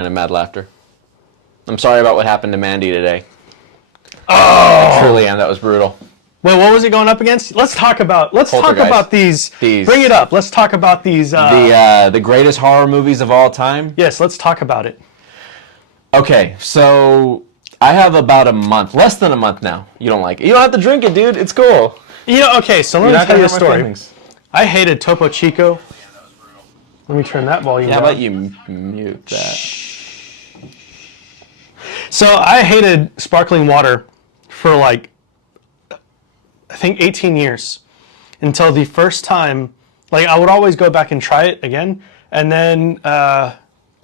and a mad laughter. I'm sorry about what happened to Mandy today. Oh, Truly, and that was brutal. Well, what was it going up against? Let's talk about these. Bring it up. Let's talk about these. The greatest horror movies of all time. Yes, let's talk about it. Okay, so I have about a month, less than a month now. You don't like it. You don't have to drink it, dude. It's cool. Okay, so let me tell you a story. I hated Topo Chico. Let me turn that volume down. How about you mute that? So I hated sparkling water for I think 18 years until the first time, I would always go back and try it again. And then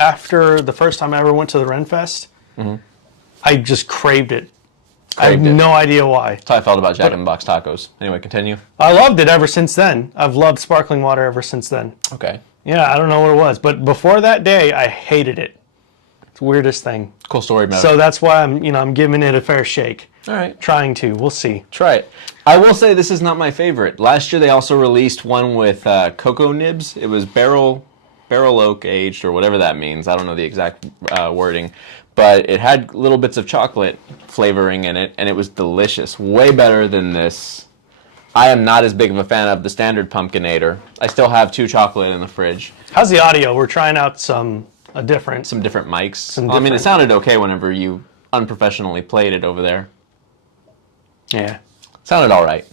after the first time I ever went to the Renfest, I just craved it. I have no idea why. That's how I felt about Jack in the Box tacos. Anyway, continue. I loved it ever since then. I've loved sparkling water ever since then. Okay. Yeah, I don't know what it was. But before that day, I hated it. It's the weirdest thing. Cool story, man. So that's why I'm giving it a fair shake. All right. Trying to. We'll see. Try it. I will say this is not my favorite. Last year they also released one with cocoa nibs. It was barrel oak aged or whatever that means. I don't know the exact wording. But it had little bits of chocolate flavoring in it, and it was delicious. Way better than this. I am not as big of a fan of the standard Pumpkinator. I still have 2 chocolate in the fridge. How's the audio? We're trying out some different mics. I mean, it sounded okay whenever you unprofessionally played it over there. Yeah. Sounded all right.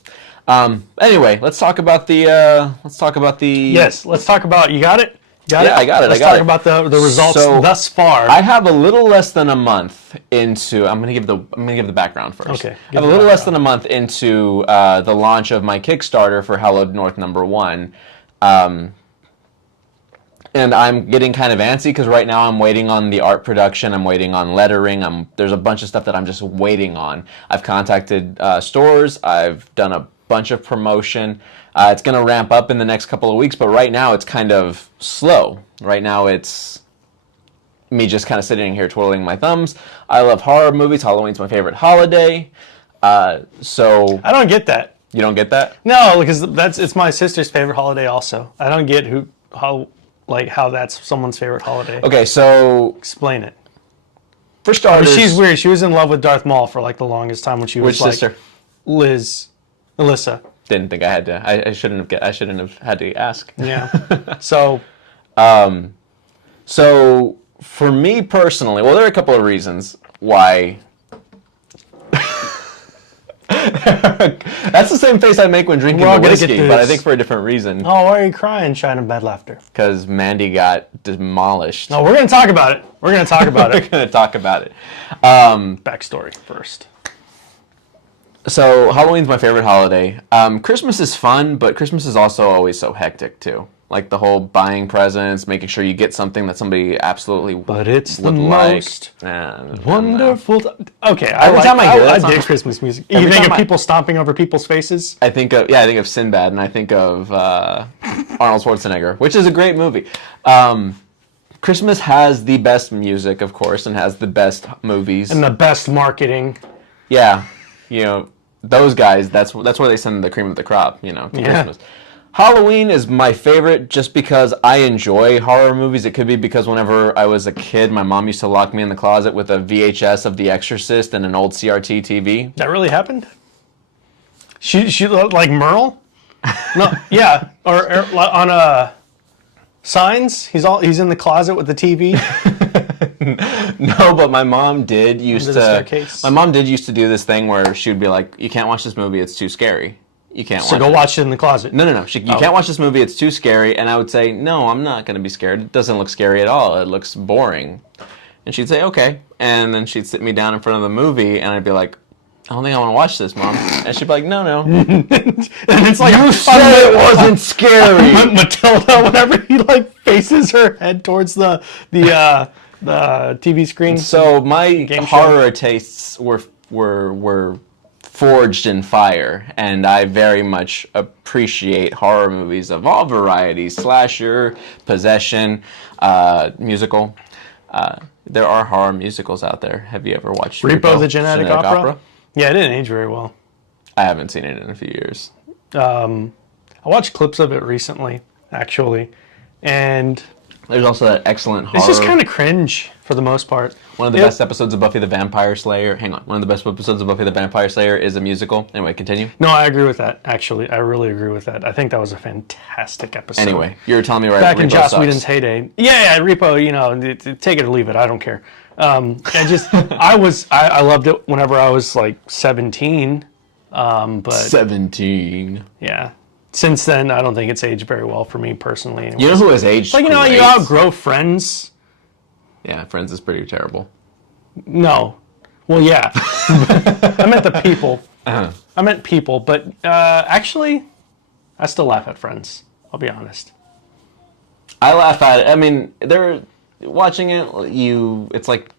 Anyway, let's talk about the. Yes, let's talk about. You got it. Yeah, I got it. Let's talk about the results thus far. I have a little less than a month into. I'm gonna give the background first. Okay. I have a little less than a month into the launch of my Kickstarter for Hallowed North #1, and I'm getting kind of antsy because right now I'm waiting on the art production. I'm waiting on lettering. There's a bunch of stuff that I'm just waiting on. I've contacted stores. I've done a bunch of promotion. It's going to ramp up in the next couple of weeks, but right now it's kind of slow. Right now it's me just kind of sitting here twiddling my thumbs. I love horror movies. Halloween's my favorite holiday. So I don't get that. You don't get that? No, because it's my sister's favorite holiday also. I don't get how that's someone's favorite holiday. Okay, so explain it. For starters, she's weird. She was in love with Darth Maul for the longest time when she was which sister? Alyssa. Didn't think I had to. I shouldn't have had to ask. Yeah. So for me personally, well, there are a couple of reasons why. That's the same face I make when drinking the whiskey, but I think for a different reason. Oh, why are you crying, shining bad laughter? Because Mandy got demolished. No, we're going to talk about it. We're going to talk about it. We're going to talk about it. Backstory first. So Halloween's my favorite holiday. Christmas is fun, but Christmas is also always so hectic too. Like the whole buying presents, making sure you get something that somebody absolutely But it's would the like. most wonderful. Okay, I dig Christmas music. You think of people stomping over people's faces? I think of Sinbad, and I think of Arnold Schwarzenegger, which is a great movie. Christmas has the best music, of course, and has the best movies and the best marketing. Yeah, those guys. That's where they send the cream of the crop. To Christmas. Halloween is my favorite just because I enjoy horror movies. It could be because whenever I was a kid, my mom used to lock me in the closet with a VHS of The Exorcist and an old CRT TV. That really happened? She like Merle? No, yeah. Or on Signs, he's in the closet with the TV. No, but my mom did used to do this thing where she would be like, "You can't watch this movie; it's too scary. You can't watch it. So go watch it in the closet." No. You can't watch this movie; it's too scary. And I would say, "No, I'm not going to be scared. It doesn't look scary at all. It looks boring." And she'd say, "Okay." And then she'd sit me down in front of the movie, and I'd be like, "I don't think I want to watch this, Mom." And she'd be like, "No." And it's like, "You said it wasn't scary." Matilda, whenever he faces her head towards the TV screen. So my horror tastes were forged in fire, and I very much appreciate horror movies of all varieties: slasher, possession, musical. There are horror musicals out there. Have you ever watched Repo the Genetic Opera? Yeah, it didn't age very well. I haven't seen it in a few years. I watched clips of it recently, actually, and There's also that excellent horror. It's just kind of cringe for the most part. One of the best episodes of Buffy the Vampire Slayer. Hang on. One of the best episodes of Buffy the Vampire Slayer is a musical. Anyway, continue. No, I agree with that, actually. I really agree with that. I think that was a fantastic episode. Anyway, you were telling me back in Joss sucks. Whedon's heyday. Yeah, Repo, you know, take it or leave it. I don't care. I loved it whenever I was like 17. But 17. Yeah. Since then, I don't think it's aged very well for me personally. You know who has aged like, you know, great? you outgrow Friends. Yeah, Friends is pretty terrible. No. Well, yeah. I meant the people. Uh-huh. I meant people, but actually, I still laugh at Friends. I'll be honest. I laugh at it. I mean, watching it, it's like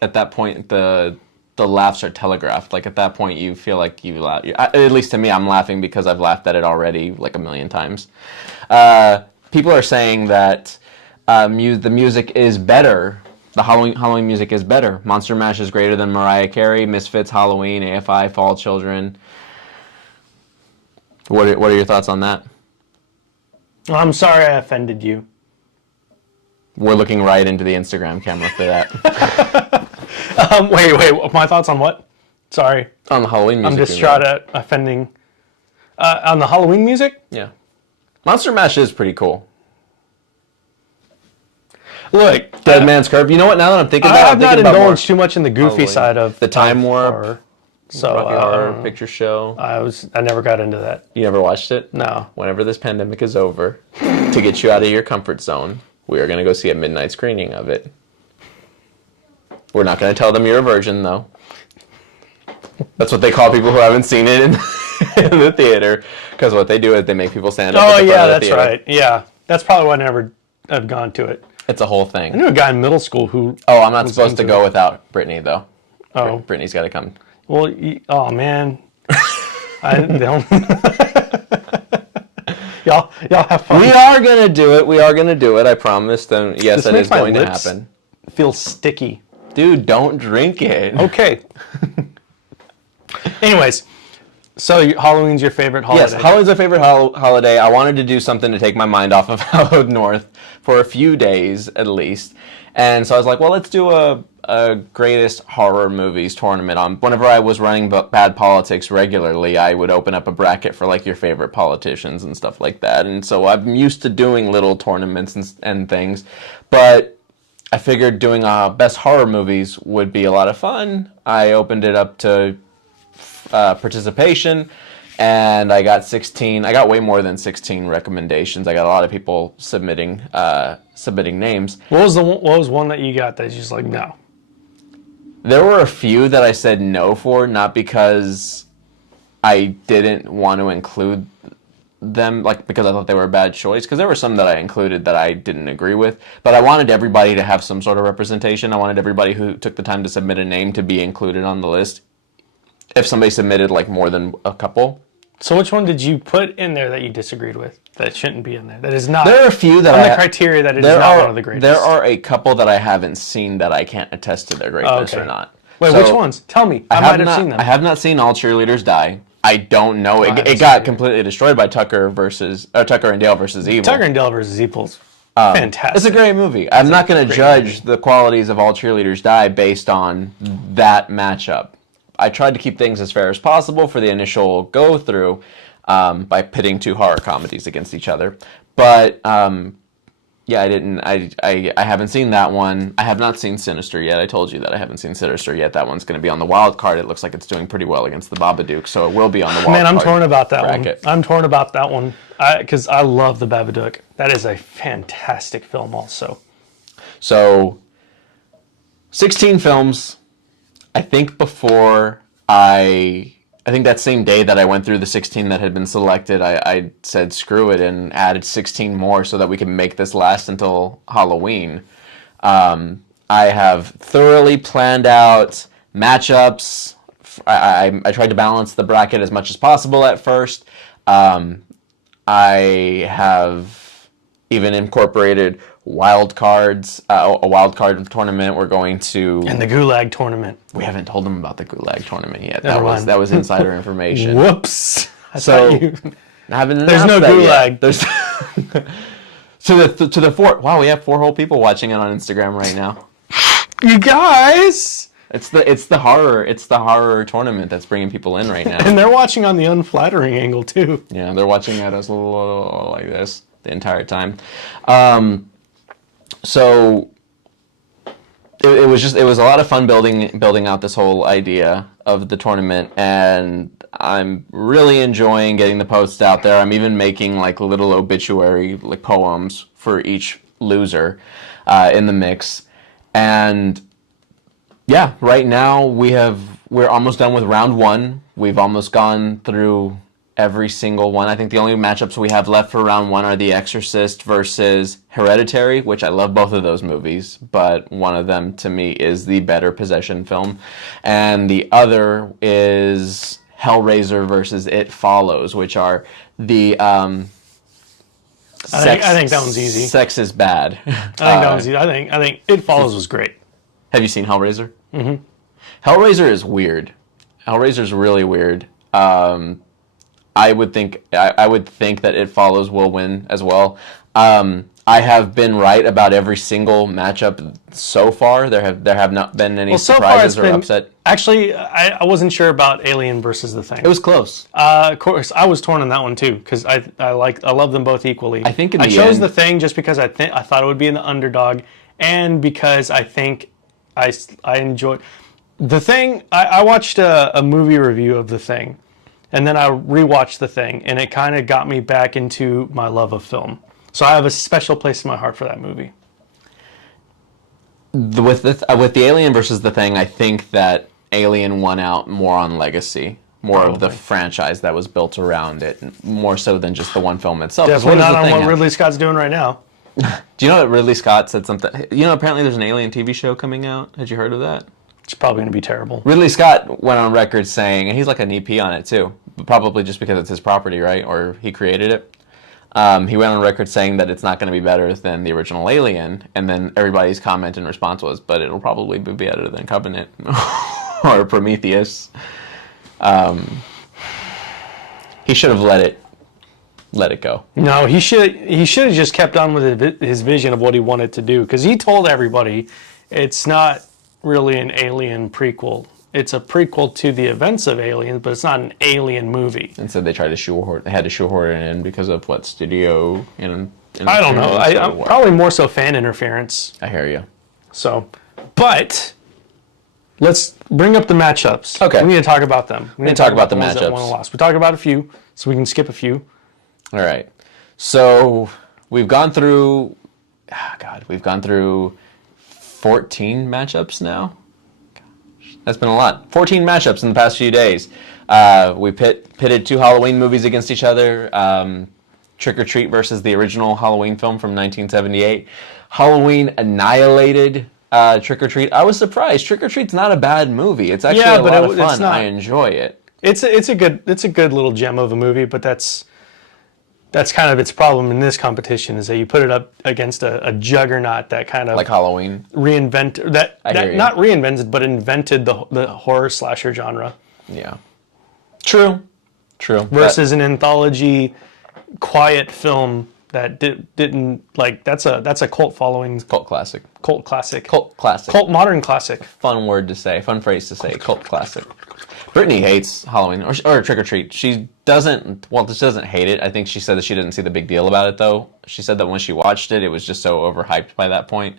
at that point the laughs are telegraphed. Like at that point you feel like you laugh. At least to me, I'm laughing because I've laughed at it already like a million times. People are saying that the music is better. The Halloween music is better. Monster Mash is greater than Mariah Carey, Misfits, Halloween, AFI, Fall Children. What are your thoughts on that? I'm sorry I offended you. We're looking right into the Instagram camera for that. Wait. My thoughts on what? Sorry. On the Halloween music. I'm distraught at offending. On the Halloween music? Yeah. Monster Mash is pretty cool. Look, Dead Man's Curve. You know what? Now that I'm thinking about it, I have not indulged too much in the goofy side of the Time Warp. horror. So Rocky Horror Picture Show. I never got into that. You never watched it? No. Whenever this pandemic is over, to get you out of your comfort zone, we are going to go see a midnight screening of it. We're not going to tell them you're a virgin, though. That's what they call people who haven't seen it in the theater. Because what they do is they make people stand up. Oh, at the front yeah, of the that's theater. right. Yeah. That's probably why I never have gone to it. It's a whole I thing. knew a guy in middle school who... Oh, I'm not supposed to into go it. without Brittany, though. Oh. Brittany's got to come. Well, oh, man. They don't... y'all have fun. We are going to do it. We are going to do it. I promise. Then yes, that makes is my going to lips happen. feel sticky. Dude, don't drink it. Okay. Anyways, so Halloween's your favorite holiday? Yes, Halloween's my favorite holiday. I wanted to do something to take my mind off of Hallowed North for a few days at least. And so I was like, well, let's do a greatest horror movies tournament. Whenever I was running Bad Politics regularly, I would open up a bracket for like your favorite politicians and stuff like that. And so I'm used to doing little tournaments and things. But I figured doing best horror movies would be a lot of fun. I opened it up to participation, and I got 16. I got way more than 16 recommendations. I got a lot of people submitting names. What was one that you got that you just like, no? There were a few that I said no for, not because I didn't want to include them, like because I thought they were a bad choice, because there were some that I included that I didn't agree with, but I wanted everybody to have some sort of representation. I wanted everybody who took the time to submit a name to be included on the list. If somebody submitted like more than a couple. So which one did you put in there that you disagreed with, that shouldn't be in there, that is not There are a few that on the criteria that it is not one of the greatest? There are a couple that I haven't seen that I can't attest to their greatness or not. Wait, So, which ones? Tell me. I might have seen them. I have not seen All Cheerleaders Die. I don't know. It got completely destroyed by Tucker and Dale versus Evil. Tucker and Dale versus Evil's fantastic. It's a great movie. I'm not going to judge the qualities of All Cheerleaders Die based on that matchup. I tried to keep things as fair as possible for the initial go-through by pitting two horror comedies against each other. But yeah, I haven't seen that one. I have not seen Sinister yet. I told you that I haven't seen Sinister yet. That one's going to be on the wild card. It looks like it's doing pretty well against the Babadook, so it will be on the wild card. Man, I'm torn about that bracket. one. I'm torn about that one because I love the Babadook. That is a fantastic film also. So 16 films. I think I think that same day that I went through the 16 that had been selected, I said screw it and added 16 more so that we can make this last until Halloween. I have thoroughly planned out matchups. I tried to balance the bracket as much as possible at first. I have even incorporated wild cards, a wild card tournament. We're going to... And the Gulag tournament. We haven't told them about the Gulag tournament yet. Never mind. That was insider information. Whoops. So, There's I haven't no announced that Gulag. yet. To the four. Wow, we have 4 whole people watching it on Instagram right now. You guys! It's the horror tournament that's bringing people in right now. And they're watching on the unflattering angle too. Yeah, they're watching at us like this the entire time. So it was a lot of fun building out this whole idea of the tournament, and I'm really enjoying getting the posts out there. I'm even making like little obituary like poems for each loser in the mix, and yeah, right now we're almost done with round 1. We've almost gone through every single one. I think the only matchups we have left for round 1 are The Exorcist versus Hereditary, which I love both of those movies, but one of them to me is the better possession film, and the other is Hellraiser versus It Follows, which are the I think that one's easy. Sex is bad. I think that one's easy. I think It Follows was great. Have you seen Hellraiser? Mm-hmm. Hellraiser is weird. Hellraiser's really weird. I would think that It Follows will win as well. I have been right about every single matchup so far. There have not been any surprises or upset. Actually, I wasn't sure about Alien versus The Thing. It was close. Of course, I was torn on that one too because I love them both equally. I think I chose The Thing just because I thought it would be in the underdog, and because I think I enjoyed The Thing. I watched a movie review of The Thing, and then I rewatched The Thing, and it kind of got me back into my love of film. So I have a special place in my heart for that movie. With the Alien versus The Thing, I think that Alien won out more on legacy, more of the franchise that was built around it, more so than just the one film itself. Definitely not on what Ridley Scott's doing right now. Do you know that Ridley Scott said something? You know, apparently there's an Alien TV show coming out. Had you heard of that? It's probably going to be terrible. Ridley Scott went on record saying, and he's like an EP on it too, probably just because it's his property, right? Or he created it. He went on record saying that it's not going to be better than the original Alien, and then everybody's comment and response was, but it'll probably be better than Covenant or Prometheus. He should have let it go. No, he should have just kept on with his vision of what he wanted to do, because he told everybody it's not really an Alien prequel. It's a prequel to the events of Aliens, but it's not an Alien movie. And so they had to shoehorn it in because of what studio? I don't know. I'm probably more so fan interference. I hear you. So, but let's bring up the matchups. Okay. We need to talk about them. We need to talk about the matchups. That won and lost. We talked about a few, so we can skip a few. All right. So we've gone through. We've gone through 14 matchups now. That's been a lot. 14 matchups in the past few days. We pitted 2 Halloween movies against each other. Trick or Treat versus the original Halloween film from 1978. Halloween annihilated Trick or Treat. I was surprised. Trick or Treat's not a bad movie. It's actually a lot of fun. I enjoy it. It's a good little gem of a movie, but that's kind of its problem in this competition, is that you put it up against a juggernaut that kind of like Halloween not reinvented, but invented the horror slasher genre. Yeah, true. Versus an anthology, quiet film that didn't like that's a cult following, cult classic, cult modern classic. Fun word to say, fun phrase to say, cult classic. Brittany hates Halloween or Trick or Treat. She doesn't hate it. I think she said that she didn't see the big deal about it, though. She said that when she watched it, it was just so overhyped by that point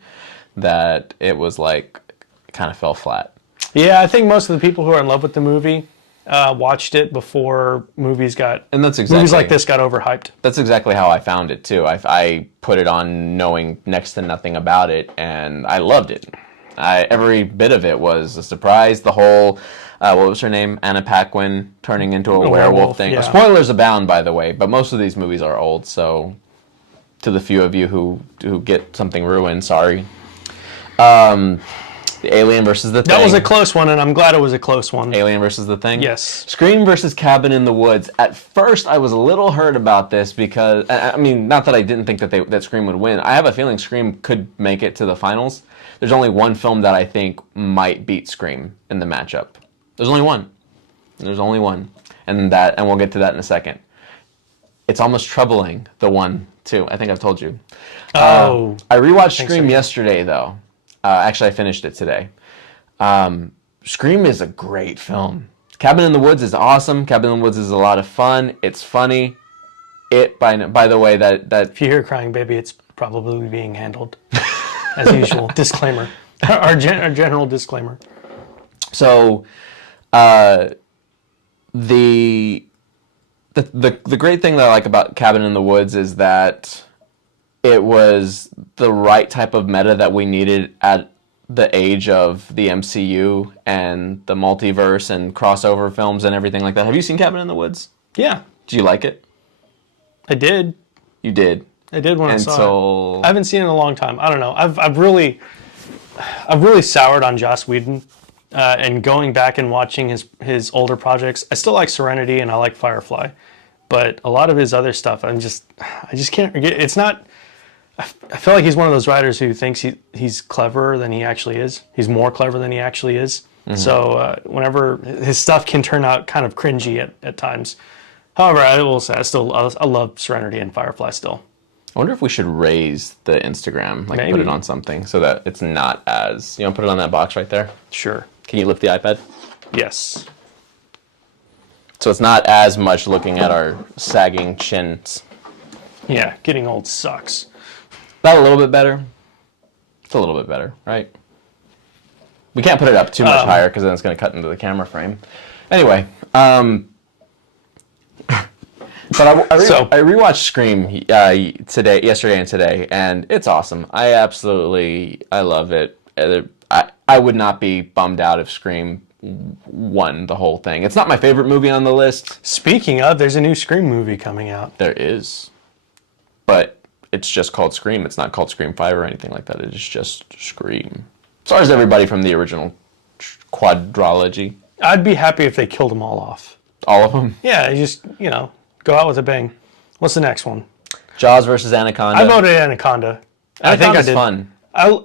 that it was like, it kind of fell flat. Yeah, I think most of the people who are in love with the movie watched it before movies like this got overhyped. That's exactly how I found it, too. I put it on knowing next to nothing about it, and I loved it. Every bit of it was a surprise. The whole... what was her name? Anna Paquin turning into a werewolf thing. Yeah. Spoilers abound, by the way, but most of these movies are old, so to the few of you who get something ruined, sorry. The Alien versus the Thing. That was a close one, and I'm glad it was a close one. Alien versus the Thing? Yes. Scream versus Cabin in the Woods. At first, I was a little hurt about this because, I mean, not that I didn't think that Scream would win. I have a feeling Scream could make it to the finals. There's only one film that I think might beat Scream in the matchup. There's only one. And we'll get to that in a second. it's almost troubling. The one too. I think I've told you. Oh, I rewatched Scream so. yesterday though. Actually, I finished it today. Scream is a great film. Cabin in the Woods is awesome. Cabin in the Woods is a lot of fun. It's funny. By the way, that if you hear crying baby, it's probably being handled as usual. Disclaimer. Our general disclaimer. So, the great thing that I like about Cabin in the Woods is that it was the right type of meta that we needed at the age of the MCU and the multiverse and crossover films and everything like that. Have you seen Cabin in the Woods? Yeah. Do you like it? I did. You did. I did when I saw it. I haven't seen it in a long time. I don't know. I've really soured on Joss Whedon, and going back and watching his older projects. I still like Serenity and I like Firefly, but a lot of his other stuff, I just can't get. It's not. I feel like he's one of those writers who thinks he's cleverer than he actually is. He's more clever than he actually is. Mm-hmm. So whenever his stuff can turn out kind of cringy at times. However, I will say I love Serenity and Firefly still. I wonder if we should raise the Instagram, like put it on something so that it's not as, put it on that box right there. Sure. Can you lift the iPad? Yes. So it's not as much looking at our sagging chins. Yeah, getting old sucks. That a little bit better? It's a little bit better, right? We can't put it up too much higher because then it's going to cut into the camera frame. Anyway, but I rewatched Scream yesterday and today, and it's awesome. I love it. I would not be bummed out if Scream won the whole thing. It's not my favorite movie on the list. Speaking of, there's a new Scream movie coming out. There is. But it's just called Scream. It's not called Scream 5 or anything like that. It is just Scream. So is everybody from the original quadrilogy. I'd be happy if they killed them all off. All of them? Yeah, just, go out with a bang. What's the next one? Jaws versus Anaconda. I voted Anaconda. I think I did. Fun. I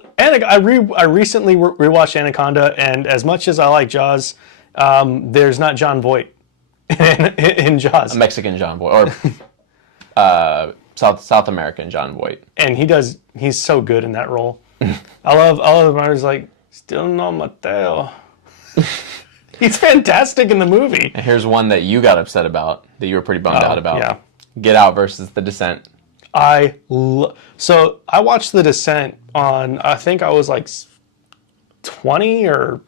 recently rewatched Anaconda, and as much as I like Jaws, there's not John Voight in Jaws. A Mexican John Voight, or South American John Voight. And he's so good in that role. I love the writers like, still no Mateo. He's fantastic in the movie. And here's one that you got upset about, that you were pretty bummed out about. Yeah. Get Out versus The Descent. So I watched The Descent on, I think I was like 20 or,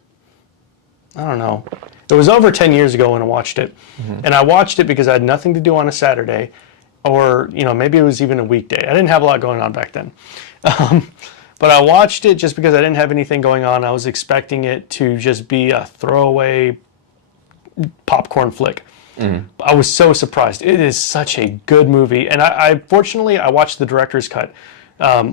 I don't know. It was over 10 years ago when I watched it. Mm-hmm. And I watched it because I had nothing to do on a Saturday, or, maybe it was even a weekday. I didn't have a lot going on back then. But I watched it just because I didn't have anything going on. I was expecting it to just be a throwaway popcorn flick. Mm-hmm. I was so surprised. It is such a good movie. And fortunately, I watched the director's cut,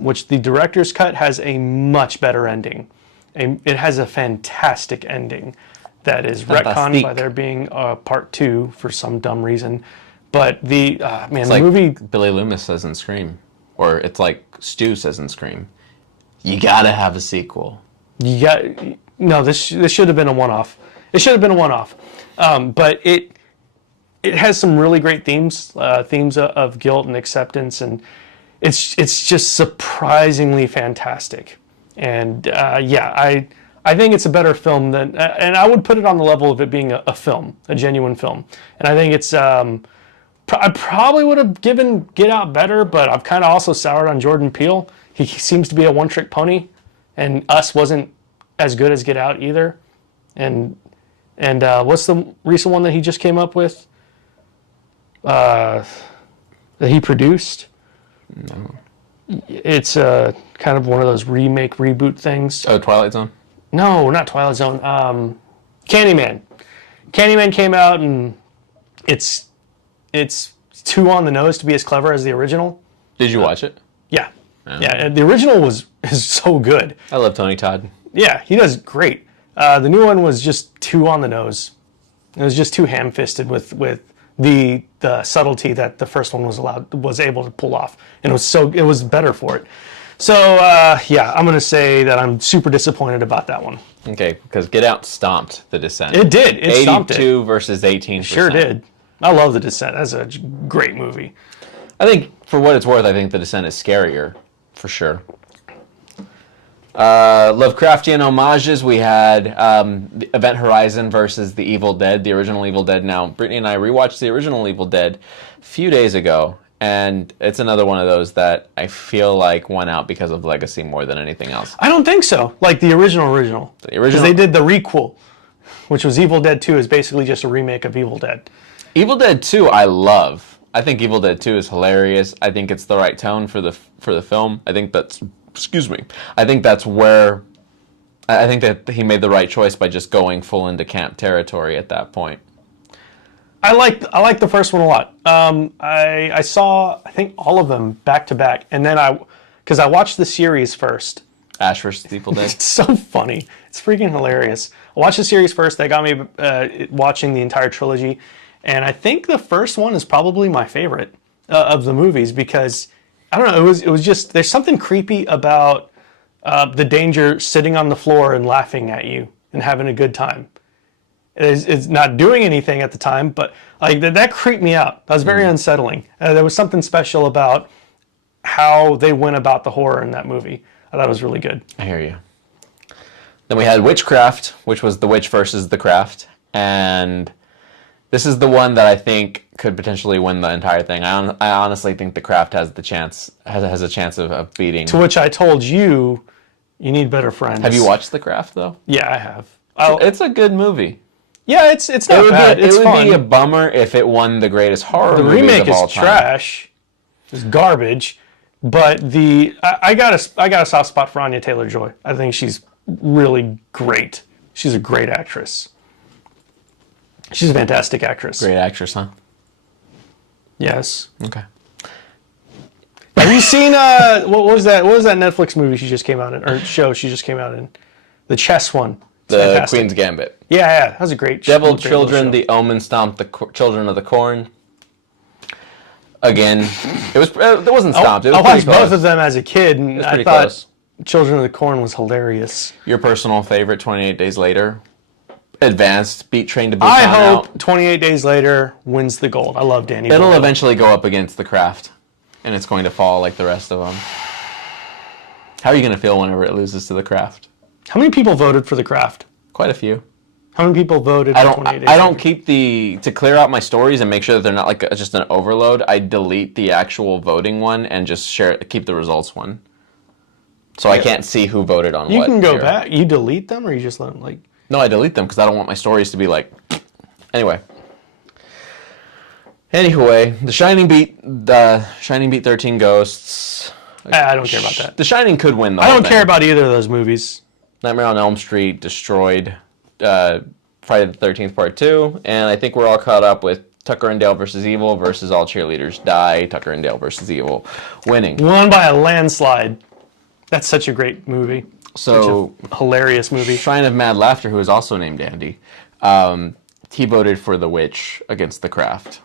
which the director's cut has a much better ending. It has a fantastic ending that is retconned by there being a part 2 for some dumb reason. But the movie... Billy Loomis says in Scream. Or it's like Stu says in Scream. You gotta have a sequel. This should have been a one-off. It should have been a one-off. But it has some really great themes of guilt and acceptance, and it's just surprisingly fantastic. And I think it's a better film than, and I would put it on the level of it being a film, a genuine film. And I think it's, I probably would have given Get Out better, but I've kind of also soured on Jordan Peele. He seems to be a one-trick pony, and Us wasn't as good as Get Out either. And what's the recent one that he just came up with? That he produced? No. It's kind of one of those remake, reboot things. Oh, Twilight Zone? No, not Twilight Zone. Candyman. Candyman came out, and it's too on the nose to be as clever as the original. Did you watch it? Yeah. Yeah, the original is so good. I love Tony Todd. Yeah, he does great. The new one was just too on the nose. It was just too ham-fisted with the subtlety that the first one was able to pull off, and it was better for it. So I'm gonna say that I'm super disappointed about that one. Okay, because Get Out stomped The Descent. It did. It stomped it. 82 versus 18%. Sure did. I love The Descent. That's a great movie. I think, for what it's worth, I think The Descent is scarier, for sure. Lovecraftian homages, we had the Event Horizon versus the Evil Dead, the original Evil Dead. Now, Brittany and I rewatched the original Evil Dead a few days ago, and it's another one of those that I feel like won out because of legacy more than anything else. I don't think so. Like the original. The original. Because they did the requel, which was Evil Dead 2 is basically just a remake of Evil Dead. Evil Dead 2 I love. I think Evil Dead 2 is hilarious. I think it's the right tone for the film. I think that's, I think that's where, I think that he made the right choice by just going full into camp territory at that point. I like the first one a lot. I saw, I think, all of them back to back, and then because I watched the series first. Ash vs. Evil Dead. It's so funny. It's freaking hilarious. I watched the series first. That got me watching the entire trilogy, and I think the first one is probably my favorite of the movies because I don't know. It was just there's something creepy about the danger sitting on the floor and laughing at you and having a good time. It's not doing anything at the time, but like that creeped me out. That was very unsettling. There was something special about how they went about the horror in that movie. I thought it was really good. I hear you. Then we had Witchcraft, which was the witch versus the craft, and this is the one that I think could potentially win the entire thing. I honestly think the craft has a chance of beating. To which I told you, you need better friends. Have you watched the craft though? Yeah, I have. It's a good movie. Yeah, it's not bad. It's fun. It would be a bummer if it won the greatest horror The movies remake of all is time. trash. It's garbage. But I got a soft spot for Anya Taylor-Joy. I think she's really great. She's a great actress. She's a fantastic actress. Great actress, huh? Yes. Okay. Have you seen what was that Netflix movie she just came out in, or show she just came out in? The chess one. It's The fantastic. Queen's Gambit. Yeah, that was a great Devil great Children, little show. The Omen stomped the Children of the Corn. Again, it wasn't stomped. It was I pretty watched close. both of them as a kid, and I pretty thought close. Children of the Corn was hilarious. Your personal favorite, 28 Days Later. Advanced, beat Train to Busan I hope out. 28 Days Later wins the gold. I love Danny It'll Boyle. eventually go up against The Craft, and it's going to fall like the rest of them. How are you going to feel whenever it loses to The Craft? How many people voted for The Craft? Quite a few. How many people voted for 28 Days I don't Later? keep to clear out my stories and make sure that they're not like just an overload. I delete the actual voting one and just keep the results one. So I can't see who voted on what. You can go here. back. You delete them, or you just let them like... No, I delete them because I don't want my stories to be like. Anyway, The Shining beat 13 Ghosts. I don't care about that. The Shining could win the I whole don't thing. care about either of those movies. Nightmare on Elm Street destroyed Friday the 13th Part 2, and I think we're all caught up with Tucker and Dale versus Evil versus All Cheerleaders Die, Tucker and Dale versus Evil winning. Won by a landslide. That's such a great movie. So, Such a hilarious movie. Shrine of Mad Laughter, who is also named Andy, he voted for The Witch against The Craft.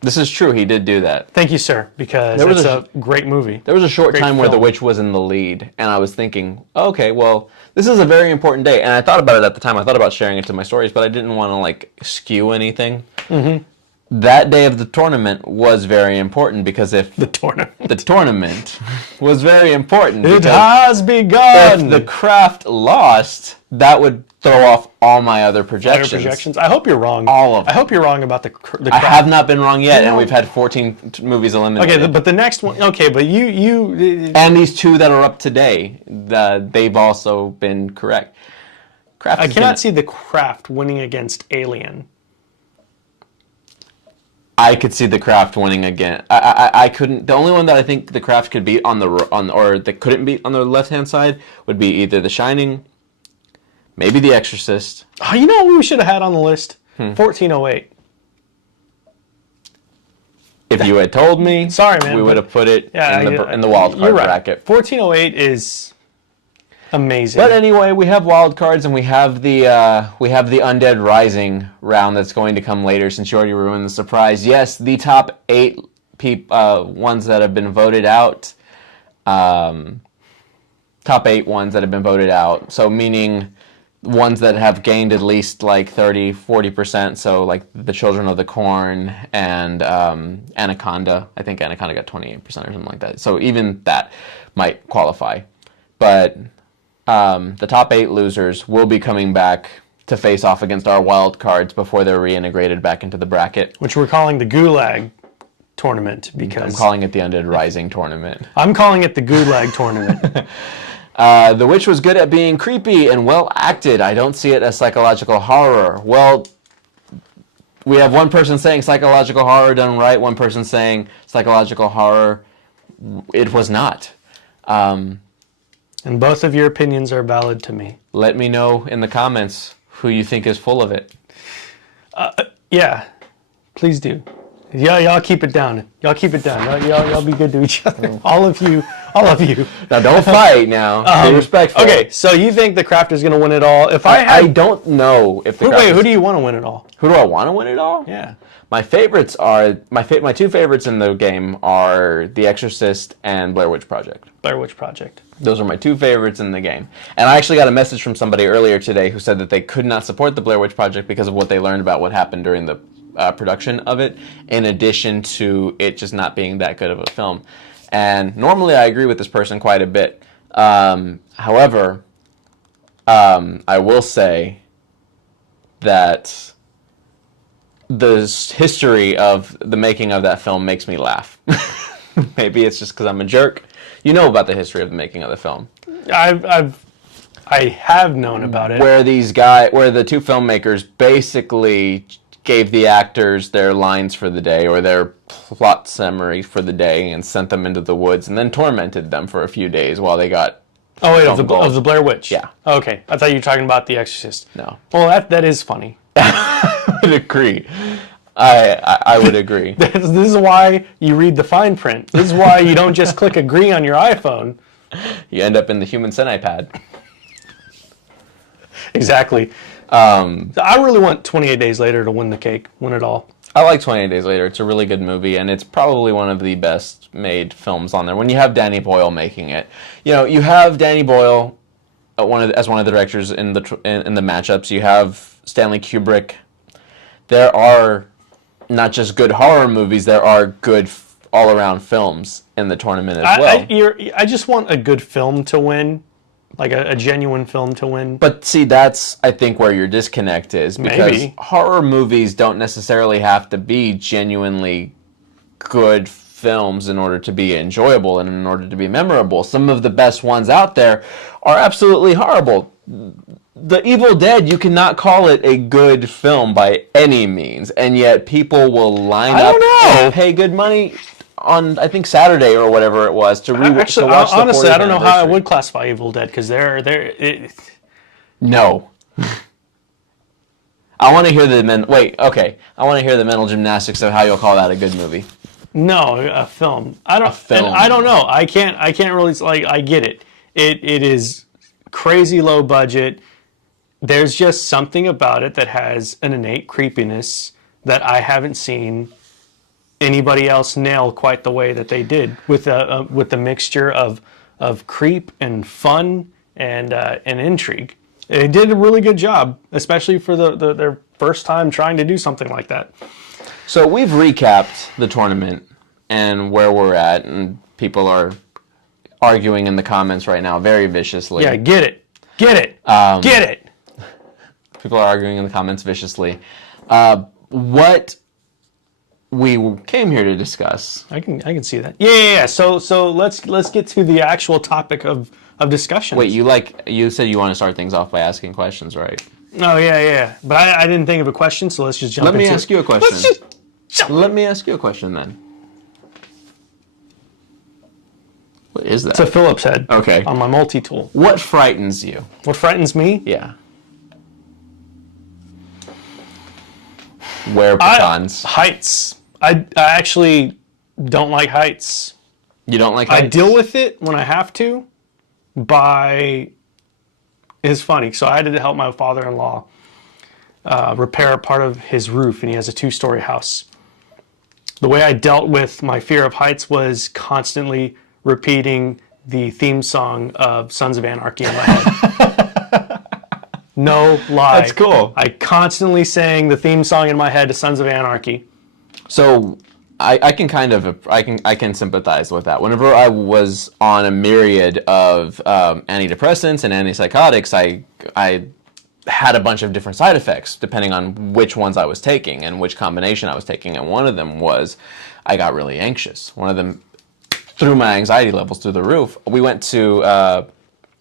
This is true, he did do that. Thank you, sir, because There was it's a great movie. There was a short Great time where The film. Witch was in the lead, and I was thinking, okay, well, this is a very important day. And I thought about it at the time. I thought about sharing it to my stories, but I didn't want to, like, skew anything. Mm-hmm. That day of the tournament was very important because if... The tournament. The tournament was very important It because has begun. if The Craft lost, that would throw off all my other projections. I hope you're wrong. All of them. I hope you're wrong about the I have not been wrong yet, You and know- we've had 14 movies eliminated. Okay, but the next one... Okay, but you And these two that are up today, they've also been correct. Craft I is cannot gonna- see The Craft winning against Alien. I could see The Craft winning again. I couldn't. The only one that I think The Craft could beat or that couldn't beat on the left hand side would be either The Shining, maybe The Exorcist. Oh, you know what we should have had on the list? 1408. If you had told me, Sorry, man, we would but- have put it Yeah, in the wild you're card right. bracket. 1408 is amazing. But anyway, we have wild cards, and we have the Undead Rising round that's going to come later. Since you already ruined the surprise, yes, the top 8 ones that have been voted out. Top 8 ones that have been voted out. So meaning ones that have gained at least like 30-40%. So like the Children of the Corn and Anaconda. I think Anaconda got 28% or something like that. So even that might qualify. But the top 8 losers will be coming back to face off against our wild cards before they're reintegrated back into the bracket. Which we're calling the Gulag tournament because I'm calling it the Undead Rising tournament. I'm calling it the Gulag tournament. The Witch was good at being creepy and well acted. I don't see it as psychological horror. Well, we have one person saying psychological horror done right, one person saying psychological horror, it was not. And both of your opinions are valid to me. Let me know in the comments who you think is full of it. Yeah, please do. Y'all keep it down. Y'all keep it down. Y'all be good to each other. All of you. Now don't fight now. Be respectful. Okay, so you think the Craft is going to win it all? If I don't know if the who do you want to win it all? Who do I want to win it all? Yeah. My favorites are my two favorites in the game are The Exorcist and Blair Witch Project. Blair Witch Project. Those are my two favorites in the game. And I actually got a message from somebody earlier today who said that they could not support the Blair Witch Project because of what they learned about what happened during the production of it, in addition to it just not being that good of a film. And normally I agree with this person quite a bit. However, I will say that the history of the making of that film makes me laugh. Maybe it's just because I'm a jerk. You know about the history of the making of the film. I have known about it. Where the two filmmakers basically gave the actors their lines for the day or their plot summary for the day and sent them into the woods and then tormented them for a few days while they got... Oh, wait, of the Blair Witch? Yeah. Okay, I thought you were talking about The Exorcist. No. Well, that is funny. I would agree. I would agree. This is why you read the fine print. This is why you don't just click agree on your iPhone. You end up in the human centipede. Exactly. I really want 28 Days Later to win it all. I like 28 Days Later. It's a really good movie, and it's probably one of the best made films on there. When you have Danny Boyle making it, you have Danny Boyle as one of the directors in the matchups. You have Stanley Kubrick. There are not just good horror movies. There are good all-around films in the tournament as well. I just want a good film to win. Like a genuine film to win. But see, that's, I think, where your disconnect is. Because horror movies don't necessarily have to be genuinely good films in order to be enjoyable and in order to be memorable. Some of the best ones out there are absolutely horrible. The Evil Dead, you cannot call it a good film by any means. And yet people will line up and pay good money on, I think, Saturday or whatever it was to watch honestly, I don't know how I would classify Evil Dead because No. I want to hear the I want to hear the mental gymnastics of how you'll call that a good movie. No, a film. I don't know. I can't really I get it. It is crazy low budget. There's just something about it that has an innate creepiness that I haven't seen anybody else nail quite the way that they did with the mixture of creep and fun and intrigue. They did a really good job, especially for their first time trying to do something like that. So we've recapped the tournament and where we're at, and people are arguing in the comments right now very viciously. Yeah, get it. Get it. People are arguing in the comments viciously. What we came here to discuss. I can see that. Yeah. So let's get to the actual topic of discussion. Wait, you said you want to start things off by asking questions, right? Oh yeah. But I didn't think of a question, so let's just jump into it. Let me ask you a question. Let me ask you a question then. What is that? It's a Phillips head. Okay. On my multi-tool. What frightens you? What frightens me? Yeah. Where pecans? Heights. I actually don't like heights. You don't like heights? I deal with it when I have to. It's funny. So I had to help my father-in-law repair a part of his roof, and he has a 2-story house. The way I dealt with my fear of heights was constantly repeating the theme song of Sons of Anarchy in my head. No lie. That's cool. I constantly sang the theme song in my head to Sons of Anarchy. So I can kind of I can sympathize with that. Whenever I was on a myriad of antidepressants and antipsychotics, I had a bunch of different side effects depending on which ones I was taking and which combination I was taking. And one of them was I got really anxious. One of them threw my anxiety levels through the roof. We went to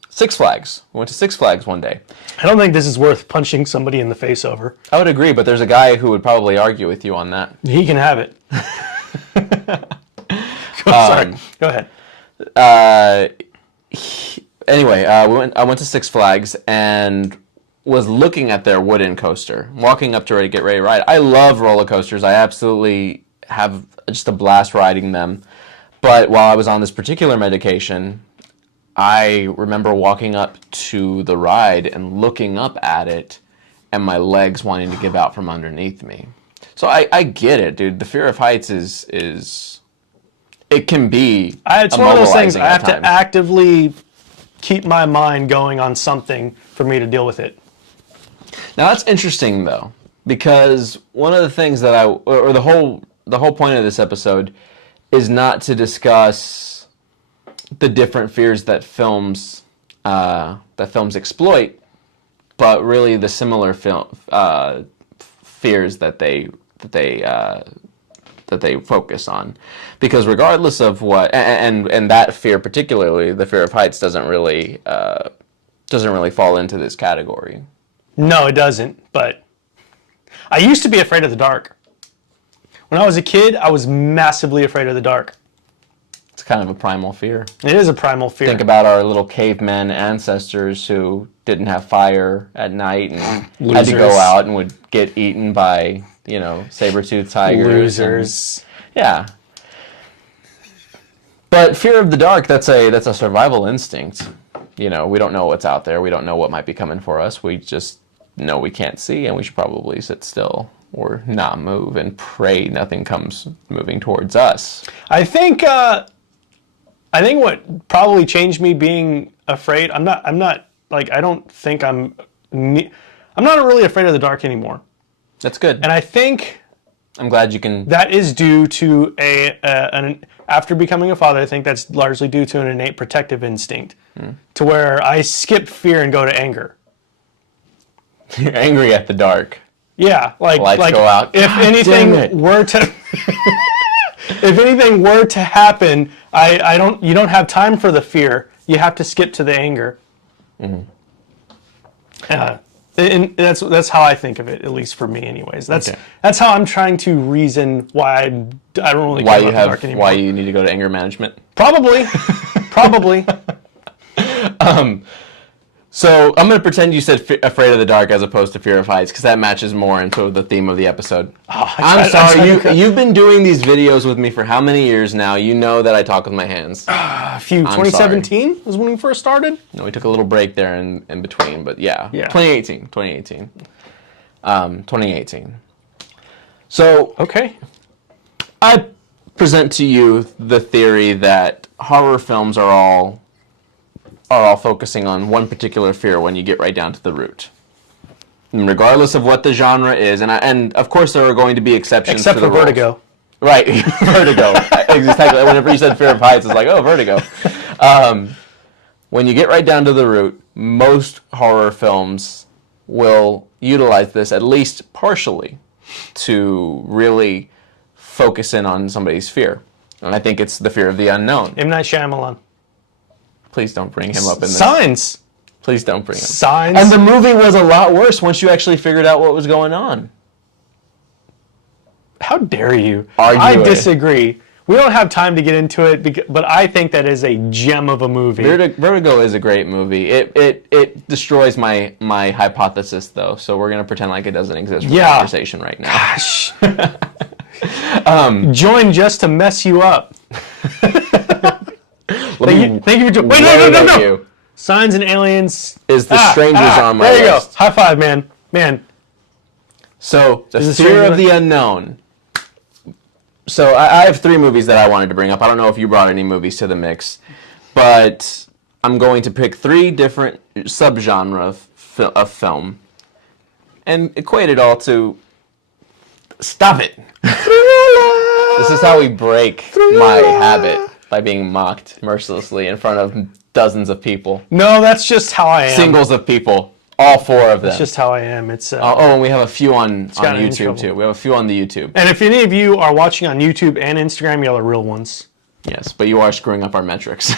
Six Flags. We went to Six Flags one day. I don't think this is worth punching somebody in the face over. I would agree, but there's a guy who would probably argue with you on that. He can have it. Sorry. Go ahead. Anyway, I went to Six Flags and was looking at their wooden coaster, walking up to get ready to ride. I love roller coasters. I absolutely have just a blast riding them. But while I was on this particular medication, I remember walking up to the ride and looking up at it and my legs wanting to give out from underneath me. So I get it, dude. The fear of heights is it can be It's one of those things I have at times. to actively keep my mind going on something for me to deal with it. Now that's interesting though, because one of the things that the whole point of this episode is not to discuss the different fears that films exploit, but really the similar fears that they focus on. Because regardless of what, and that fear particularly, the fear of heights, doesn't really fall into this category. No, it doesn't, but I used to be afraid of the dark. When I was a kid, I was massively afraid of the dark. It's kind of a primal fear. It is a primal fear. Think about our little cavemen ancestors who didn't have fire at night and had to go out and would get eaten by, saber-toothed tigers. Losers. Yeah. But fear of the dark, that's a survival instinct. We don't know what's out there. We don't know what might be coming for us. We just know we can't see, and we should probably sit still or not move and pray nothing comes moving towards us. I think what probably changed me being afraid, I'm not really afraid of the dark anymore. That's good. And I think I'm glad you can. that is due to after becoming a father, I think that's largely due to an innate protective instinct to where I skip fear and go to anger. You're angry at the dark. Yeah, Lights go out. If anything were to if anything were to happen, you don't have time for the fear. You have to skip to the anger. Mm-hmm. And that's how I think of it, at least for me, anyways. That's how I'm trying to reason why I don't really care about the dark anymore. Why you need to go to anger management? Probably. So I'm going to pretend you said afraid of the dark as opposed to fear of heights, because that matches more into the theme of the episode. I'm sorry. You've been doing these videos with me for how many years now? You know that I talk with my hands. 2017 was when we first started? No, we took a little break there in between, but yeah. 2018. So okay. I present to you the theory that horror films are all focusing on one particular fear when you get right down to the root. And regardless of what the genre is, and of course there are going to be exceptions Except to the for rules. Vertigo. Right, Vertigo. Exactly. Whenever you said fear of heights, it's like, oh, Vertigo. When you get right down to the root, most horror films will utilize this at least partially to really focus in on somebody's fear. And I think it's the fear of the unknown. M. Night Shyamalan. Please don't bring him up in this. Signs. Please don't bring him. Signs. And the movie was a lot worse once you actually figured out what was going on. How dare you? Argue I it. disagree. We don't have time to get into it, but I think that is a gem of a movie. Vertigo is a great movie. It destroys my hypothesis, though, so we're going to pretend like it doesn't exist for conversation right now. Gosh. Join just to mess you up. Thank you for joining. Wait, no. Signs and Aliens. Is the strangers on my list. There you list. go. High five, man. So, the fear of the unknown. So, I have 3 movies that I wanted to bring up. I don't know if you brought any movies to the mix, but I'm going to pick 3 different subgenre of film and equate it all to stop it. This is how we break my habit, by being mocked mercilessly in front of dozens of people. No, that's just how I am. Singles of people. All four of them. That's just how I am. It's and we have a few on YouTube too. We have a few on the YouTube. And if any of you are watching on YouTube and Instagram, y'all are real ones. Yes, but you are screwing up our metrics.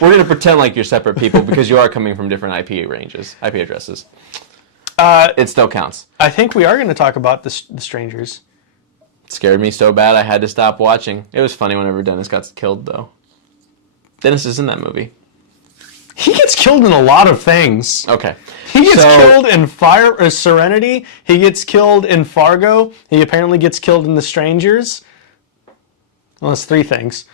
We're going to pretend like you're separate people because you are coming from different IP ranges, IP addresses. It still counts. I think we are going to talk about the Strangers. It scared me so bad I had to stop watching. It was funny whenever Dennis got killed, though. Dennis is in that movie. He gets killed in a lot of things. Okay. He gets killed in Serenity. He gets killed in Fargo. He apparently gets killed in The Strangers. Well, that's 3 things.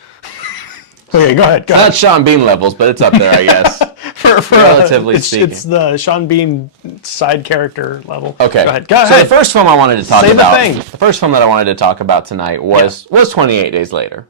Okay, go ahead. It's not Sean Bean levels, but it's up there, I guess. Relatively speaking. It's the Sean Bean side character level. Okay. Go ahead. So the first film I wanted to talk about. Say the thing. The first film that I wanted to talk about tonight was 28 Days Later.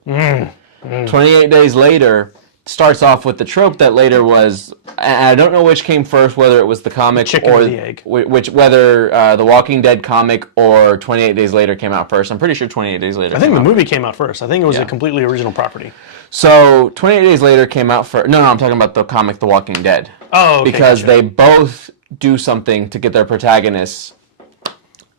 28 Days Later starts off with the trope that later was, and I don't know which came first, whether it was the comic Chicken or the egg. Whether the Walking Dead comic or 28 Days Later came out first. I'm pretty sure 28 Days Later. I think the movie came out first. I think it was a completely original property. So 28 Days Later came out first. No, I'm talking about the comic The Walking Dead. Oh, okay. Because they both do something to get their protagonists.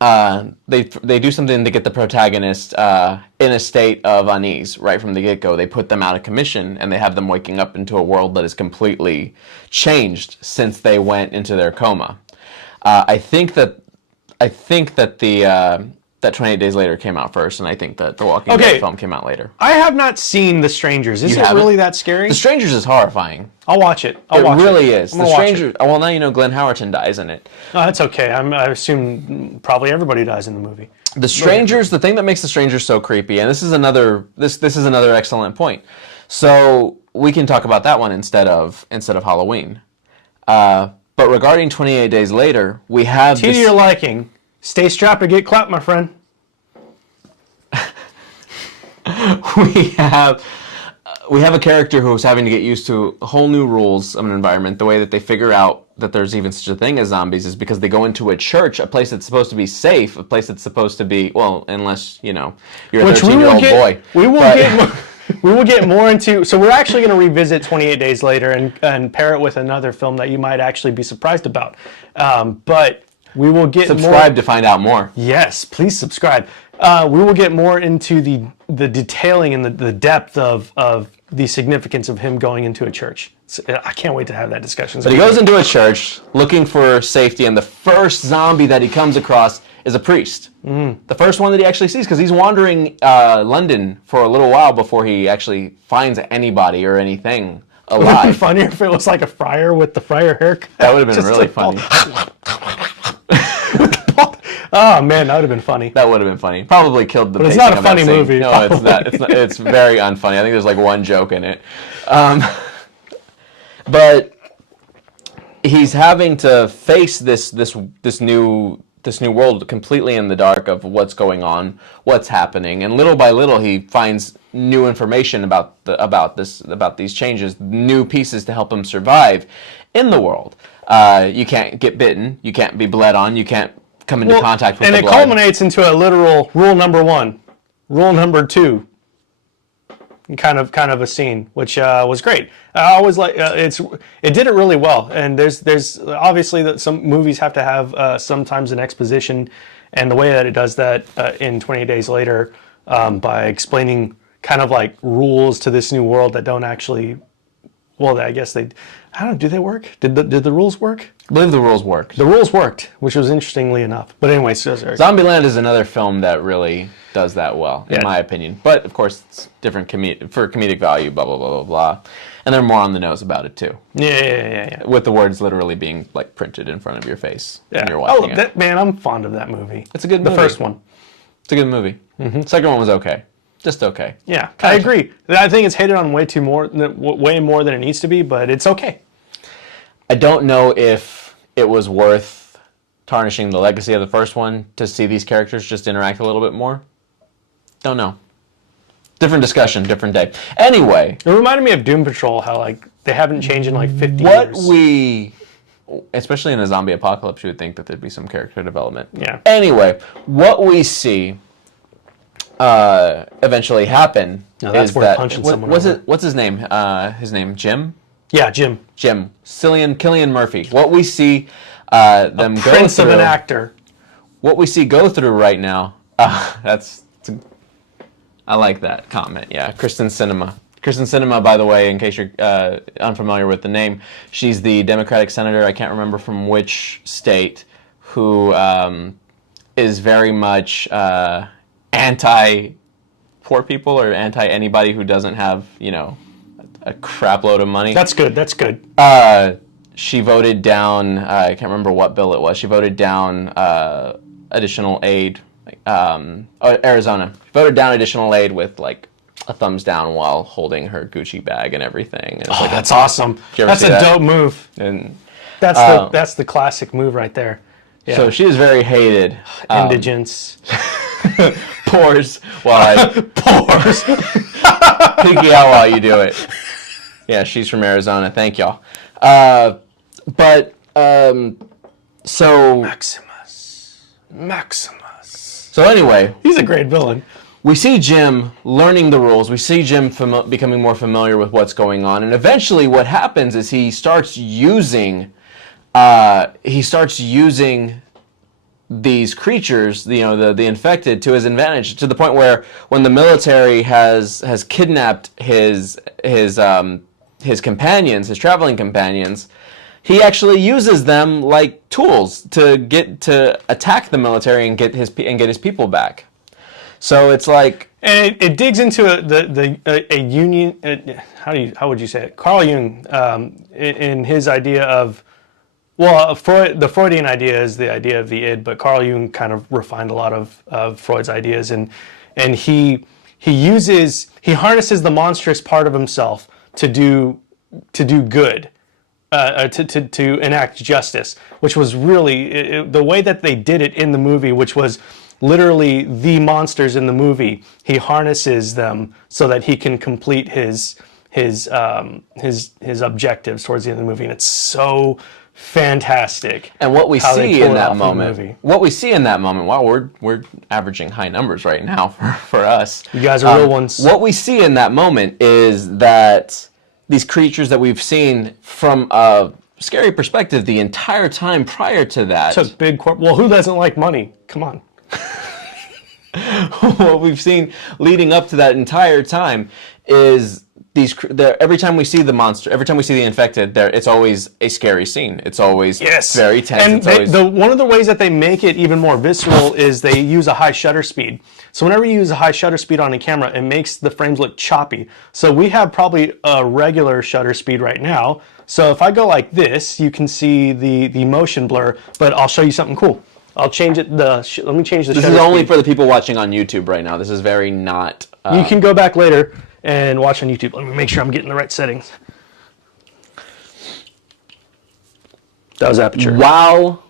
They do something to get the protagonist in a state of unease right from the get-go. They put them out of commission and they have them waking up into a world that is completely changed since they went into their coma. I think that that 28 Days Later came out first, and I think that the Walking Dead film came out later. I have not seen The Strangers. Is it really that scary? The Strangers is horrifying. I'll watch it. It really is. The Strangers. Well, now you know Glenn Howerton dies in it. Oh, that's okay. I assume probably everybody dies in the movie. The Strangers. The thing that makes The Strangers so creepy, and this is another excellent point. So we can talk about that one instead of Halloween. But regarding 28 Days Later, we have to your liking. Stay strapped or get clapped, my friend. we have a character who's having to get used to whole new rules of an environment. The way that they figure out that there's even such a thing as zombies is because they go into a church, a place that's supposed to be safe, a place that's supposed to be, well, unless, you're a 13-year-old boy. We will get more into... So we're actually going to revisit 28 Days Later and pair it with another film that you might actually be surprised about. But... we will get subscribe to find out more. Yes, please subscribe. We will get more into the detailing and the depth of the significance of him going into a church. I can't wait to have that discussion. But he goes into a church looking for safety, and the first zombie that he comes across is a priest. The first one that he actually sees, because he's wandering London for a little while before he actually finds anybody or anything alive. It would be funnier if it was like a friar with the friar haircut. That would have been really funny. Oh man, that would have been funny. That would have been funny. Probably killed the. But it's not a funny movie. No, it's not. It's very unfunny. I think there's like one joke in it. But he's having to face this new world completely in the dark of what's going on, what's happening, and little by little he finds new information about these changes, new pieces to help him survive in the world. You can't get bitten, you can't be bled on, you can't come into contact with the blood. And it culminates into a literal rule number 1, rule number 2, kind of a scene, which was great. I always like it did it really well. And there's obviously that some movies have to have sometimes an exposition, and the way that it does that in 28 Days Later by explaining kind of like rules to this new world that don't actually. Well, I guess I don't know. Do they work? Did the rules work? I believe the rules worked. The rules worked, which was interestingly enough. But anyway, sorry. Zombieland is another film that really does that well, in my opinion. But of course, it's different for comedic value. Blah blah blah blah blah, and they're more on the nose about it too. Yeah. With the words literally being like printed in front of your face when you're watching it. Man, I'm fond of that movie. It's a good movie. The first one. It's a good movie. Mm-hmm. Second one was okay. Just okay. Yeah, I agree. I think it's hated on way more than it needs to be, but it's okay. I don't know if it was worth tarnishing the legacy of the first one to see these characters just interact a little bit more. Don't know. Different discussion, different day. Anyway. It reminded me of Doom Patrol, how like they haven't changed in like 50 years. especially in a zombie apocalypse, you would think that there'd be some character development. Yeah. Anyway, what we see eventually happen that's is worth that punching someone over. What's his name? His name Jim. Yeah, Jim. Cillian Murphy. What we see them go Prince through. of an actor. What we see go through right now. I like that comment. Yeah, Kristen Sinema. Kristen Sinema, by the way, in case you're unfamiliar with the name, she's the Democratic senator, I can't remember from which state, who is very much anti-poor people or anti-anybody who doesn't have, a crap load of money. That's good. That's good. She voted down, I can't remember what bill it was, she voted down additional aid, Arizona. She voted down additional aid with, like, a thumbs down while holding her Gucci bag and everything. And it's like, that's awesome. That's a dope move. And that's the classic move right there. Yeah. so she is very hated. Indigence. Pores while I Pores. pinky out while you do it. Yeah, she's from Arizona. Thank y'all. So Maximus. so anyway, He's a great villain. we see Jim learning the rules. We see Jim becoming more familiar with what's going on, and eventually, what happens is he starts using these creatures, the infected, to his advantage, to the point where when the military has kidnapped his companions, his traveling companions, he actually uses them like tools to attack the military and get his people back. So it's like, And it digs into a union. How would you say it? Carl Jung, in his idea of, the Freudian idea is the idea of the id, but Carl Jung kind of refined a lot of Freud's ideas, and he harnesses the monstrous part of himself to do good, to enact justice, which was really the way that they did it in the movie, which was literally the monsters in the movie. He harnesses them so that he can complete his objectives towards the end of the movie, and it's so fantastic. and what we how they see pull in it that off in the moment, movie. wow, we're averaging high numbers right now for us. You guys are real ones. What we see in that moment is that these creatures that we've seen from a scary perspective the entire time prior to that. Took big well, who doesn't like money? Come on. What we've seen leading up to that entire time is every time we see the monster, every time we see the infected, it's always a scary scene. It's always very tense. And one of the ways that they make it even more visceral is they use a high shutter speed. So whenever you use a high shutter speed on a camera, it makes the frames look choppy. So we have probably a regular shutter speed right now. So if I go like this, you can see the motion blur, but I'll show you something cool. I'll change it. Let me change the shutter speed. This is only for the people watching on YouTube right now. This is very not... You can go back later and watch on YouTube. Let me make sure I'm getting the right settings. That was aperture. Wow.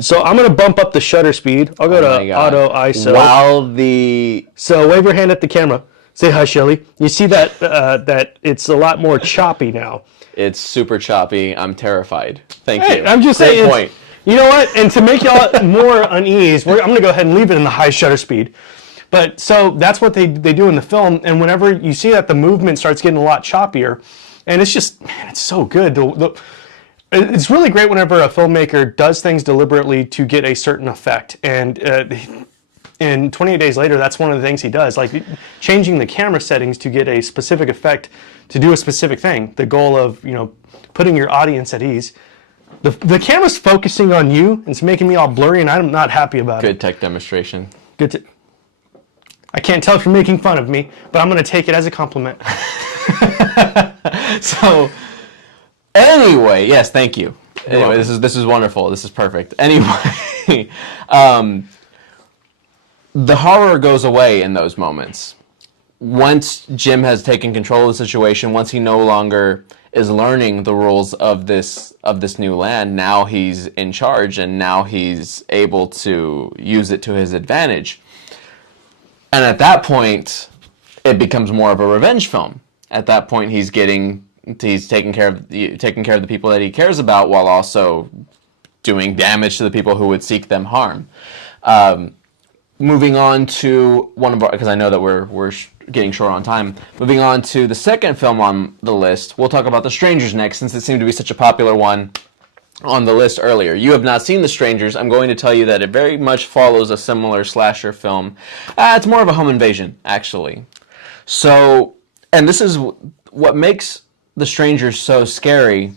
So I'm going to bump up the shutter speed. I'll go to auto ISO. So wave your hand at the camera. Say hi, Shelly. You see that that it's a lot more choppy now. It's super choppy. I'm terrified. Thank Hey, you. I'm just Great saying. point. You know what? And to make y'all more unease, I'm going to go ahead and leave it in the high shutter speed. But so that's what they do in the film. And whenever you see that, the movement starts getting a lot choppier. And it's just, man, it's so good. It's really great whenever a filmmaker does things deliberately to get a certain effect. And in 28 Days Later, that's one of the things he does. Like changing the camera settings to get a specific effect, to do a specific thing. The goal of, putting your audience at ease. The camera's focusing on you, and it's making me all blurry, and I'm not happy about it. Good tech demonstration. I can't tell if you're making fun of me, but I'm going to take it as a compliment. So, anyway, yes, thank you. Anyway, this is wonderful. This is perfect. Anyway, the horror goes away in those moments. Once Jim has taken control of the situation, once he no longer is learning the rules of this new land, now he's in charge, and now he's able to use it to his advantage. And at that point, it becomes more of a revenge film. At that point, he's getting He's taking care of the people that he cares about while also doing damage to the people who would seek them harm. Moving on to one of our, because I know that we're getting short on time. Moving on to the second film on the list, we'll talk about The Strangers next, since it seemed to be such a popular one on the list earlier. You have not seen The Strangers. I'm going to tell you that it very much follows a similar slasher film. It's more of a home invasion, actually. So, and this is what makes The Strangers so scary,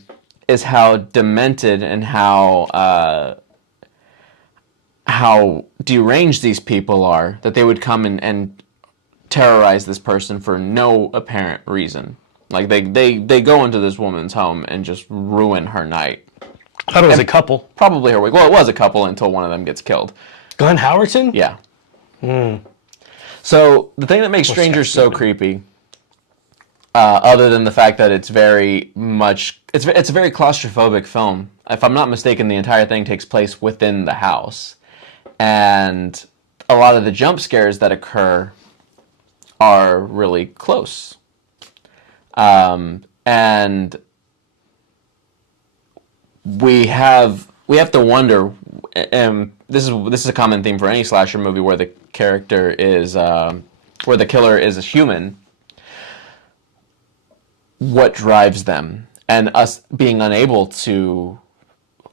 is how demented and how deranged these people are, that they would come and terrorize this person for no apparent reason. Like, they go into this woman's home and just ruin her night. I thought it was a couple. Probably her week. Well, it was a couple until one of them gets killed. Glenn Howerton? Yeah. So the thing that makes Strangers so creepy, other than the fact that it's very much, it's a very claustrophobic film. If I'm not mistaken, the entire thing takes place within the house. And a lot of the jump scares that occur are really close. And we have to wonder, and this is a common theme for any slasher movie where the character is where the killer is a human. What drives them, and us being unable to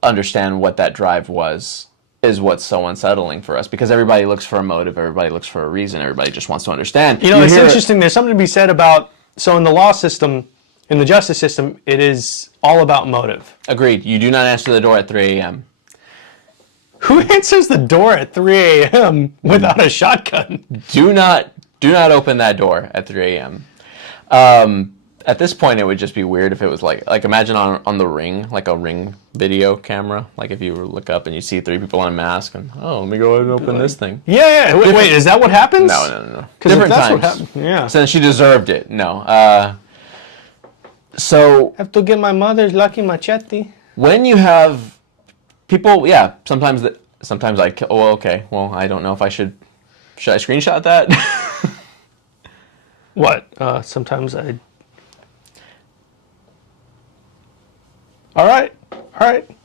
understand what that drive was, is what's so unsettling for us, because everybody looks for a motive, everybody looks for a reason, everybody just wants to understand. You know, it's interesting. There's something to be said about, so in the law system, in the justice system, it is all about motive. Agreed. You do not answer the door at 3 a.m. Who answers the door at 3 a.m. without a shotgun? Do not open that door at 3 a.m. At this point, it would just be weird if it was like imagine on the Ring, like a Ring video camera. Like if you look up and you see 3 people in a mask, and let me go ahead and open this thing. Yeah. Wait, is that what happens? No. Different times. What happened, yeah. Since she deserved it. No. So I have to get my mother's lucky machete. When you have people, yeah, sometimes I kill. Oh, okay. Well, I don't know if I should I screenshot that? What? Sometimes I. All right.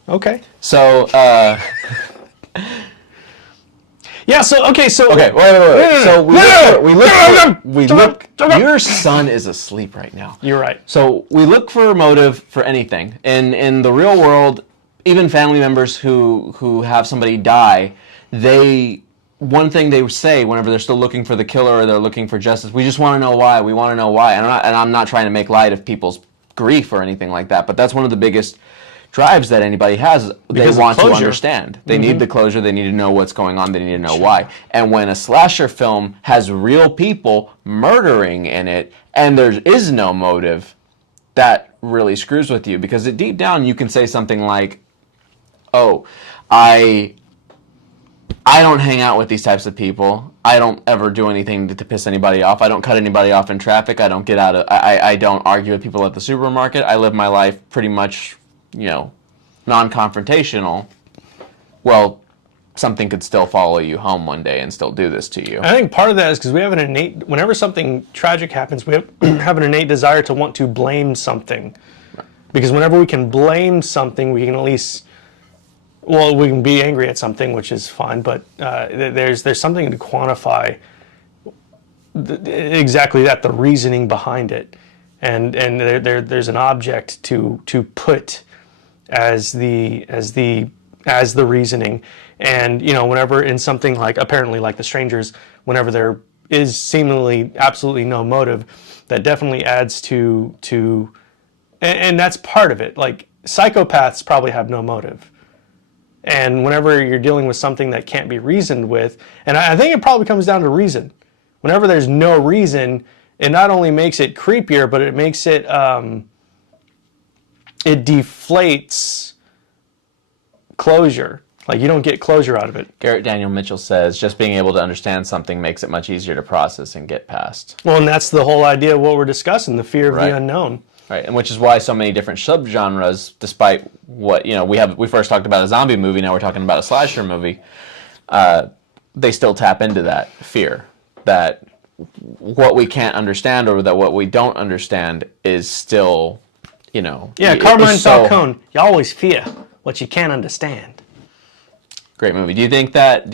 Okay. So, yeah. So okay. So okay. Wait. So we look. Your son is asleep right now. You're right. So we look for a motive for anything. In the real world, even family members who have somebody die, one thing they say whenever they're still looking for the killer or they're looking for justice, we just want to know why. We want to know why. And I'm not trying to make light of people's grief or anything like that, but that's one of the biggest drives that anybody has. They want to understand. They need the closure. They need to know what's going on. They need to know why. And when a slasher film has real people murdering in it and there is no motive, that really screws with you, because deep down you can say something like, oh, I don't hang out with these types of people. I don't ever do anything to piss anybody off. I don't cut anybody off in traffic. I don't I don't argue with people at the supermarket. I live my life pretty much, non-confrontational. Well, something could still follow you home one day and still do this to you. I think part of that is because we have an innate, whenever something tragic happens, we have an innate desire to want to blame something. Because whenever we can blame something, we can at least, we can be angry at something, which is fine, but there's something to quantify exactly that, the reasoning behind it. And there's an object to put as the reasoning. And whenever in something like The Strangers, whenever there is seemingly absolutely no motive, that definitely adds to and that's part of it. Like, psychopaths probably have no motive. And whenever you're dealing with something that can't be reasoned with, and I think it probably comes down to reason. Whenever there's no reason, it not only makes it creepier, but it makes it it deflates closure. Like, you don't get closure out of it. Garrett Daniel Mitchell says, just being able to understand something makes it much easier to process and get past. Well, and that's the whole idea of what we're discussing, the fear of the unknown. Right, and which is why so many different subgenres, despite what, we first talked about a zombie movie, now we're talking about a slasher movie, they still tap into that fear, that what we can't understand or that what we don't understand is still you know. Yeah, Carmine Falcone. You always fear what you can't understand. Great movie. Do you think that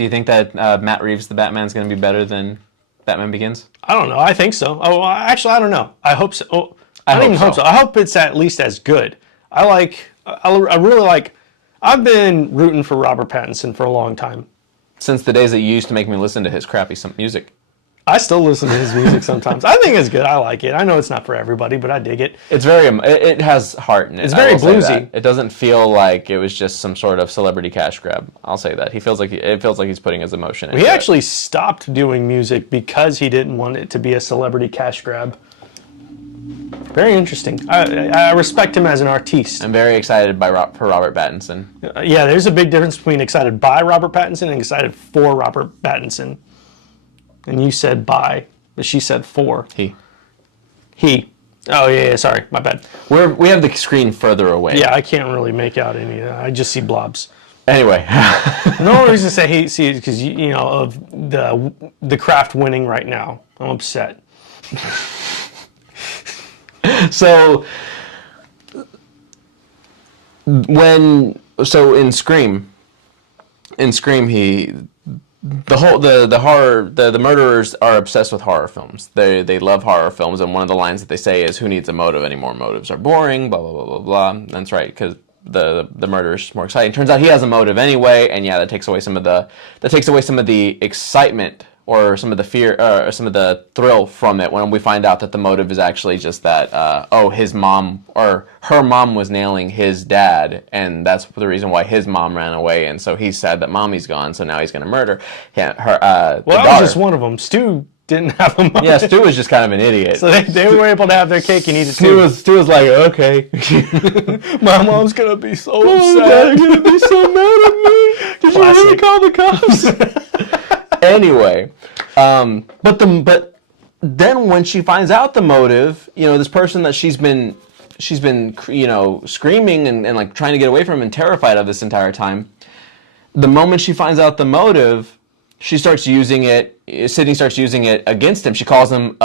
Matt Reeves, the Batman's going to be better than Batman Begins? I don't know. I think so. Oh, actually, I don't know. I hope so. Oh, I don't even hope so. I hope it's at least as good. I really like. I've been rooting for Robert Pattinson for a long time. Since the days that you used to make me listen to his crappy music. I still listen to his music sometimes. I think it's good. I like it. I know it's not for everybody, but I dig it. It's it has heart in it. It's very bluesy. It doesn't feel like it was just some sort of celebrity cash grab. I'll say that. It feels like he's putting his emotion into it. He actually stopped doing music because he didn't want it to be a celebrity cash grab. Very interesting. I respect him as an artiste. I'm very excited for Robert Pattinson. Yeah, there's a big difference between excited by Robert Pattinson and excited for Robert Pattinson. And you said by, but she said for. He. Oh, yeah, sorry. My bad. We have the screen further away. Yeah, I can't really make out any. I just see blobs. Anyway. No reason to say he see because you know of the craft winning right now. I'm upset. So in Scream, the murderers are obsessed with horror films. They love horror films, and one of the lines that they say is, "Who needs a motive anymore? Motives are boring." Blah blah blah blah blah. That's right, because the murder is more exciting. Turns out he has a motive anyway, and yeah, that takes away some of the excitement or some of the fear or some of the thrill from it when we find out that the motive is actually just that his mom or her mom was nailing his dad, and that's the reason why his mom ran away, and so he's sad that mommy's gone, so now he's going to murder her. Well, that was just one of them. Stu didn't have a motive. Yeah, Stu was just kind of an idiot. So they were able to have their cake and eat it too. Stu was like, okay. My mom's going to be so upset. Dad's going to be so mad at me. Did you really call the cops? Anyway, but then when she finds out the motive, you know, this person that she's been you know, screaming and like trying to get away from and terrified of this entire time, the moment she finds out the motive, she starts using it. Sydney starts using it against him. She calls him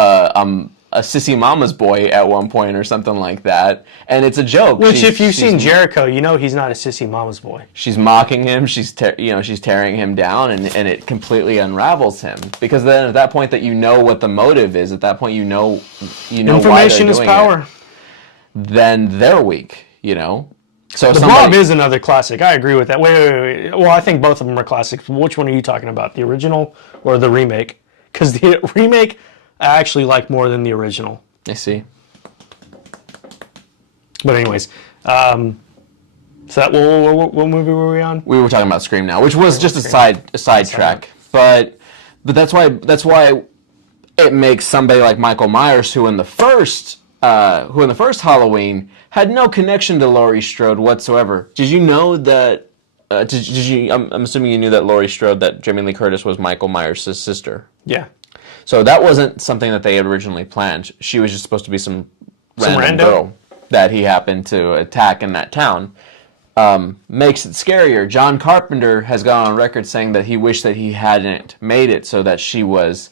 a sissy mama's boy at one point or something like that, and it's a joke. Which, if you've seen Jericho, you know he's not a sissy mama's boy. She's mocking him. She's tearing him down, and it completely unravels him, because then at that point that you know what the motive is. At that point you know information is power. It. Then they're weak, you know. So the Blob is another classic. I agree with that. Wait. Well, I think both of them are classics. Which one are you talking about? The original or the remake? Because the remake I actually like more than the original. I see. But anyways, so that what movie were we on? We were talking about Scream now, which was just a side track. But that's why it makes somebody like Michael Myers, who in the first Halloween had no connection to Laurie Strode whatsoever. Did you know that? I'm assuming you knew that Laurie Strode, that Jamie Lee Curtis was Michael Myers' sister. Yeah. So that wasn't something that they had originally planned. She was just supposed to be some random girl that he happened to attack in that town. Makes it scarier. John Carpenter has gone on record saying that he wished that he hadn't made it so that she was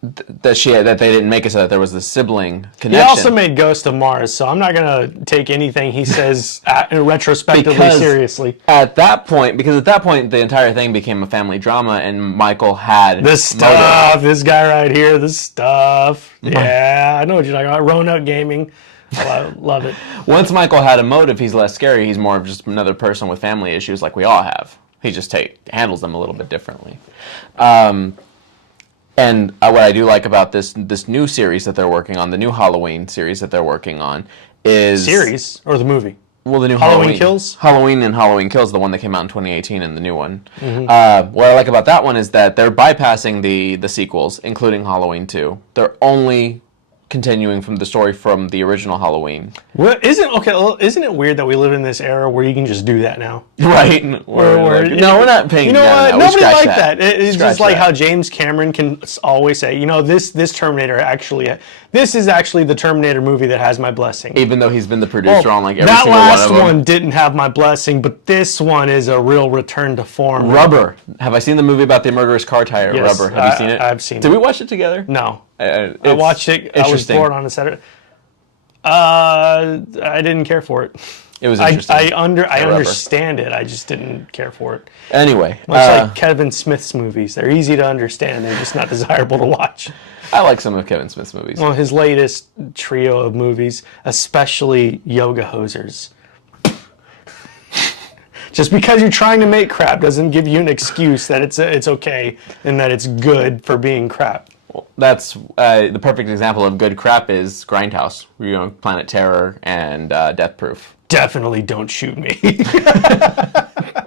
that they didn't make it so that there was the sibling connection. He also made Ghost of Mars, so I'm not going to take anything he says retrospectively seriously. At that point, the entire thing became a family drama, and Michael had this stuff. This guy right here, this stuff. Yeah, I know what you're talking about. Roanoke Gaming. I love it. Once Michael had a motive, he's less scary. He's more of just another person with family issues like we all have. He just handles them a little bit differently. And what I do like about this new series that they're working on, the new Halloween series that they're working on, is... Series? Or the movie? Well, the new Halloween Kills? Halloween and Halloween Kills, the one that came out in 2018 and the new one. Mm-hmm. What I like about that one is that they're bypassing the sequels, including Halloween 2. They're only continuing from the story from the original Halloween. Well, isn't it weird that we live in this era where you can just do that now? Right. No, we're not paying. You know what? Nobody liked that. It's just like how James Cameron can always say, you know, this Terminator this is actually the Terminator movie that has my blessing. Even though he's been the producer on like every single one of them. That last one didn't have my blessing, but this one is a real return to form. Rubber. Have I seen the movie about the murderous car tire? Yes, Rubber. Have you seen it? I've seen it. Did we watch it together? No. I watched it. I was bored on a Saturday. I didn't care for it. It was interesting. I understand it. I just didn't care for it. Anyway, Much like Kevin Smith's movies, they're easy to understand. They're just not desirable to watch. I like some of Kevin Smith's movies. Well, his latest trio of movies, especially Yoga Hosers. Just because you're trying to make crap doesn't give you an excuse that it's okay and that it's good for being crap. Well, that's the perfect example of good crap is Grindhouse, Planet Terror and Death Proof. Definitely don't shoot me.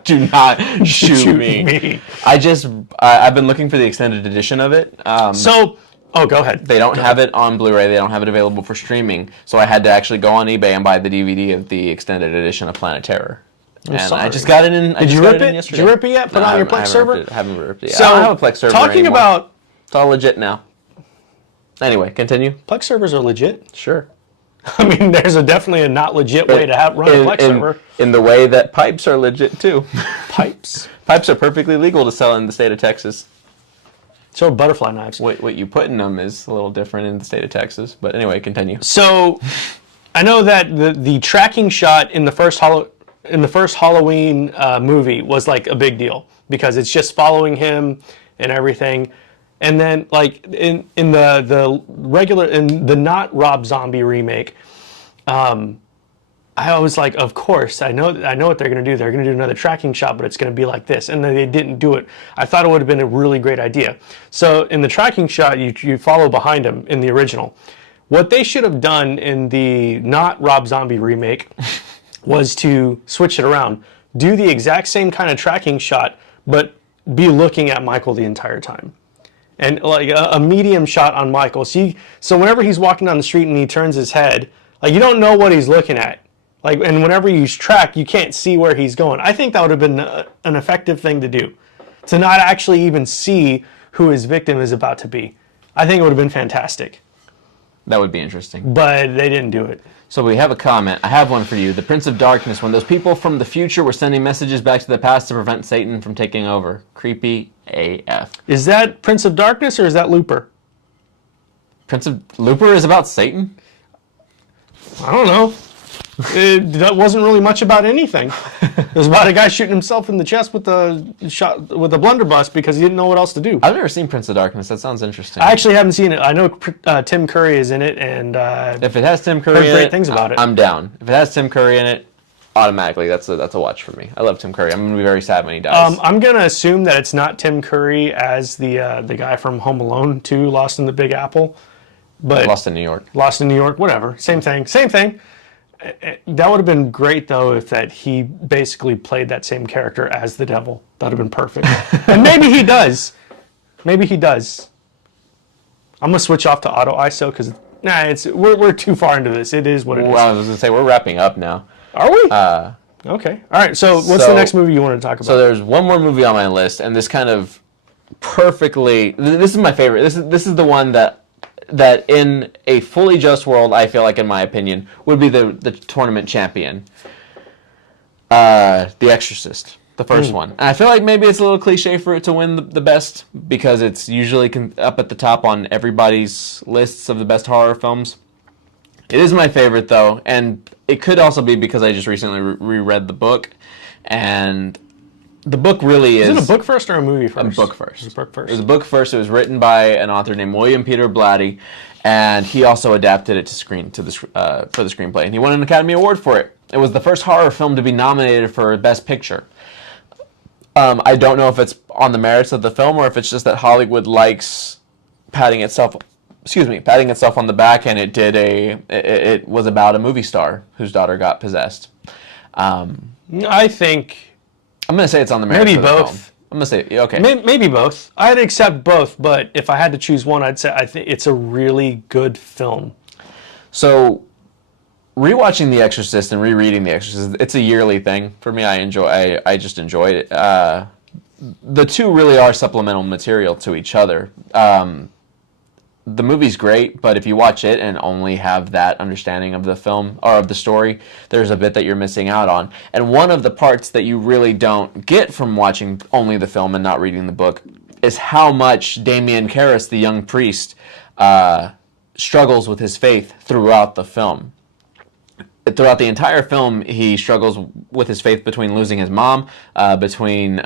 Do not shoot me. I've been looking for the extended edition of it. Go ahead. They don't have it on Blu-ray. They don't have it available for streaming. So I had to actually go on eBay and buy the DVD of the extended edition of Planet Terror. Sorry. I just got it in. Did you rip it? Yesterday. Did you rip it yet? Put it on your Plex server? I haven't ripped it yet. So, I don't have a Plex server talking anymore. about... It's all legit now. Anyway, continue. Plex servers are legit. Sure. I mean, there's definitely a not legit way to run a Plex server. In the way that pipes are legit, too. Pipes? Pipes are perfectly legal to sell in the state of Texas. So are butterfly knives. What you put in them is a little different in the state of Texas. But anyway, continue. So, I know that the tracking shot in the first Halloween movie was like a big deal because it's just following him and everything. And then, like in the regular, in the not Rob Zombie remake, I was like, of course, I know what they're going to do. They're going to do another tracking shot, but it's going to be like this. And then they didn't do it. I thought it would have been a really great idea. So in the tracking shot, you follow behind him in the original. What they should have done in the not Rob Zombie remake was to switch it around, do the exact same kind of tracking shot, but be looking at Michael the entire time. And like a medium shot on Michael. So whenever he's walking down the street and he turns his head, like you don't know what he's looking at. Like, and whenever you track, you can't see where he's going. I think that would have been an effective thing to do, to not actually even see who his victim is about to be. I think it would have been fantastic. That would be interesting. But they didn't do it. So we have a comment. I have one for you. The Prince of Darkness, when those people from the future were sending messages back to the past to prevent Satan from taking over. Creepy AF. Is that Prince of Darkness or is that Looper? Looper is about Satan? I don't know. That wasn't really much about anything. It was about a guy shooting himself in the chest with a blunderbuss because he didn't know what else to do. I've never seen Prince of Darkness. That sounds interesting. I actually haven't seen it. I know Tim Curry is in it, and if it has Tim Curry in great it, things about it. I'm down. If it has Tim Curry in it, automatically that's a watch for me. I love Tim Curry. I'm gonna be very sad when he dies. I'm gonna assume that it's not Tim Curry as the guy from Home Alone 2, Lost in the Big Apple, but Lost in New York. Lost in New York, whatever. Same thing. That would have been great, though, if that he basically played that same character as the devil. That would have been perfect. And maybe he does. I'm going to switch off to auto ISO because, we're too far into this. It is what it is. Well, I was going to say, we're wrapping up now. Are we? Okay. All right, so what's the next movie you want to talk about? So there's one more movie on my list, and this kind of perfectly... This is my favorite. This is the one that in a fully just world, I feel like, in my opinion, would be the tournament champion. The Exorcist, the first one. And I feel like maybe it's a little cliche for it to win the best, because it's usually up at the top on everybody's lists of the best horror films. It is my favorite, though, and it could also be because I just recently reread the book, and the book really is... Is it a book first or a movie first? A book first. It was a book first. It was a book first. It was written by an author named William Peter Blatty, and he also adapted it for the screenplay, and he won an Academy Award for it. It was the first horror film to be nominated for Best Picture. I don't know if it's on the merits of the film or if it's just that Hollywood likes patting itself on the back, and it was about a movie star whose daughter got possessed. I think... I'm going to say it's on the merits of the film. I'm going to say, okay. Maybe both. I'd accept both, but if I had to choose one, I'd say I think it's a really good film. So, rewatching The Exorcist and rereading The Exorcist, it's a yearly thing for me. I just enjoyed it. The two really are supplemental material to each other. The movie's great, but if you watch it and only have that understanding of the film or of the story, there's a bit that you're missing out on. And one of the parts that you really don't get from watching only the film and not reading the book is how much Damien Karras, the young priest, struggles with his faith throughout the film. throughout the entire film, he struggles with his faith between losing his mom, between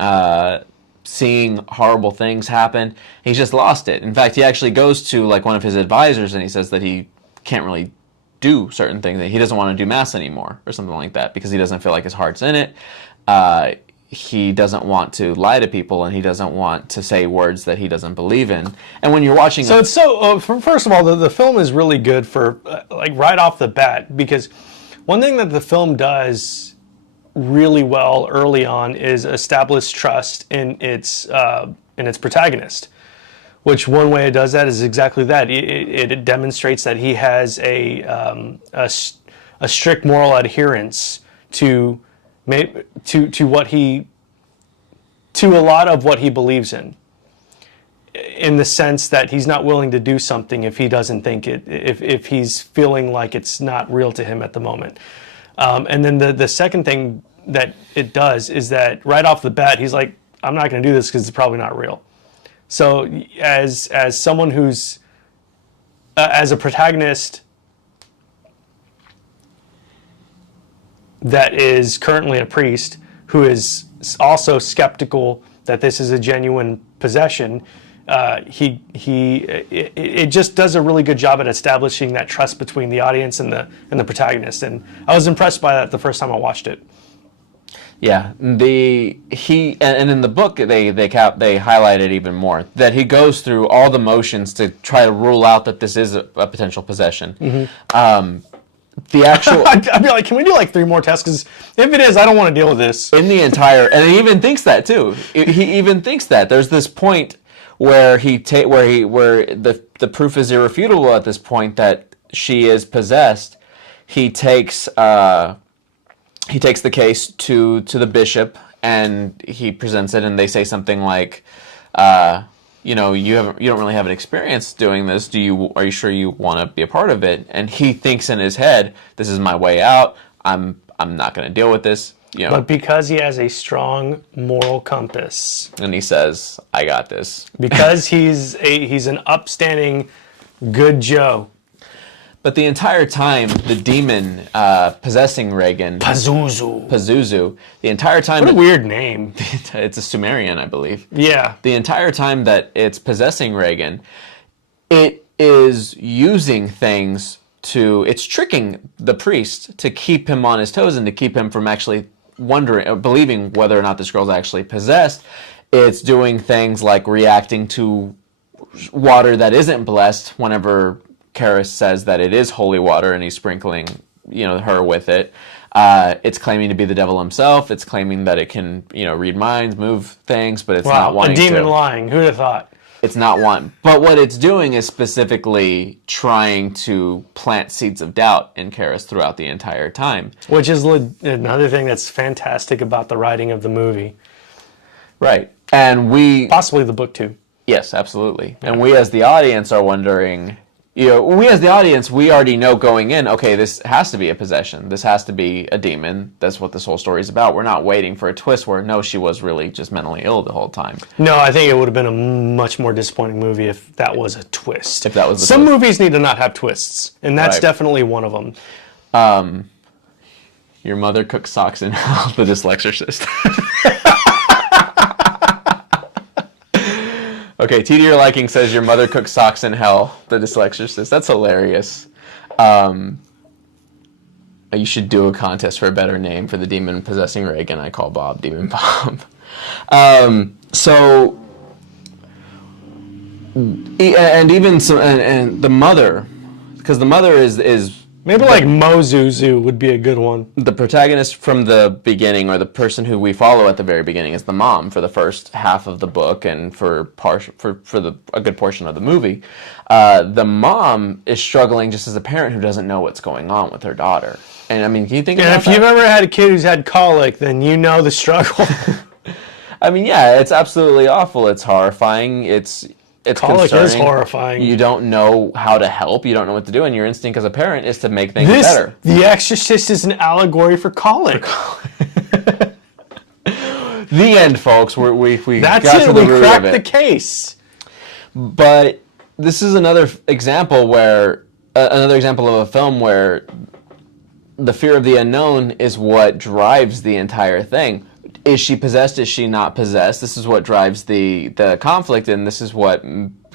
seeing horrible things happen. He's just lost it. In fact, he actually goes to like one of his advisors and he says that he can't really do certain things. That he doesn't want to do mass anymore or something like that because he doesn't feel like his heart's in it. He doesn't want to lie to people, and he doesn't want to say words that he doesn't believe in. And when you're watching, so it's so. First of all, the film is really good for like right off the bat, because one thing that the film does really well early on is establish trust in its protagonist. Which one way it does that is exactly that. It demonstrates that he has a strict moral adherence to what he, to a lot of what he believes in the sense that he's not willing to do something if he doesn't think it, if he's feeling like it's not real to him at the moment. And then the second thing that it does is that right off the bat, he's like, I'm not going to do this because it's probably not real. So as someone who's, as a protagonist that is currently a priest who is also skeptical that this is a genuine possession, it just does a really good job at establishing that trust between the audience and the protagonist. And I was impressed by that the first time I watched it. Yeah, and in the book they highlight it even more, that he goes through all the motions to try to rule out that this is a potential possession. Mm-hmm. The actual, I'd be like, can we do like 3 more tests? Because if it is, I don't want to deal with this. In the entire, and he even thinks that too. He even thinks that there's this point where the proof is irrefutable at this point that she is possessed. He takes the case to the bishop and he presents it, and they say something like, you don't really have an experience doing this. Are you sure you want to be a part of it? And he thinks in his head, this is my way out. I'm not going to deal with this. But because he has a strong moral compass, and he says, I got this. Because he's an upstanding good Joe. But the entire time, the demon possessing Reagan, Pazuzu, the entire time... What a weird name. It's a Sumerian, I believe. Yeah. The entire time that it's possessing Reagan, it is using things it's tricking the priest to keep him on his toes and to keep him from actually believing whether or not this girl's actually possessed. It's doing things like reacting to water that isn't blessed whenever Karis says that it is holy water and he's sprinkling, her with it. It's claiming to be the devil himself. It's claiming that it can, read minds, move things, but it's not wanting to. A demon lying. Who'd have thought? It's not one. But what it's doing is specifically trying to plant seeds of doubt in Karis throughout the entire time. Which is another thing that's fantastic about the writing of the movie. Right. And possibly the book too. Yes, absolutely. And we as the audience are wondering... we already know going in, okay, this has to be a possession. This has to be a demon. That's what this whole story is about. We're not waiting for a twist where, no, she was really just mentally ill the whole time. No, I think it would have been a much more disappointing movie if that was a twist. If that was Some movies need to not have twists, and that's definitely one of them. Your mother cooks socks in hell, the Exorcist. Okay, T to your liking says your mother cooks socks in hell, the Exorcist. That's hilarious. You should do a contest for a better name for the demon possessing Reagan. I call Bob Demon Bob. And the mother, because the mother is maybe like Mozuzu would be a good one. The protagonist from the beginning, or the person who we follow at the very beginning, is the mom for the first half of the book and for a good portion of the movie. The mom is struggling just as a parent who doesn't know what's going on with her daughter. And I mean, can you think about that? If you've ever had a kid who's had colic, then you know the struggle. I mean, yeah, it's absolutely awful. It's horrifying. It's colic concerning. Is horrifying. You don't know how to help. You don't know what to do, and your instinct as a parent is to make things better. The Exorcist is an allegory for colic. The end, folks. We That's got it. to the We root cracked of the it. case. But this is another example of a film where the fear of the unknown is what drives the entire thing. Is she possessed? Is she not possessed? This is what drives the conflict, and this is what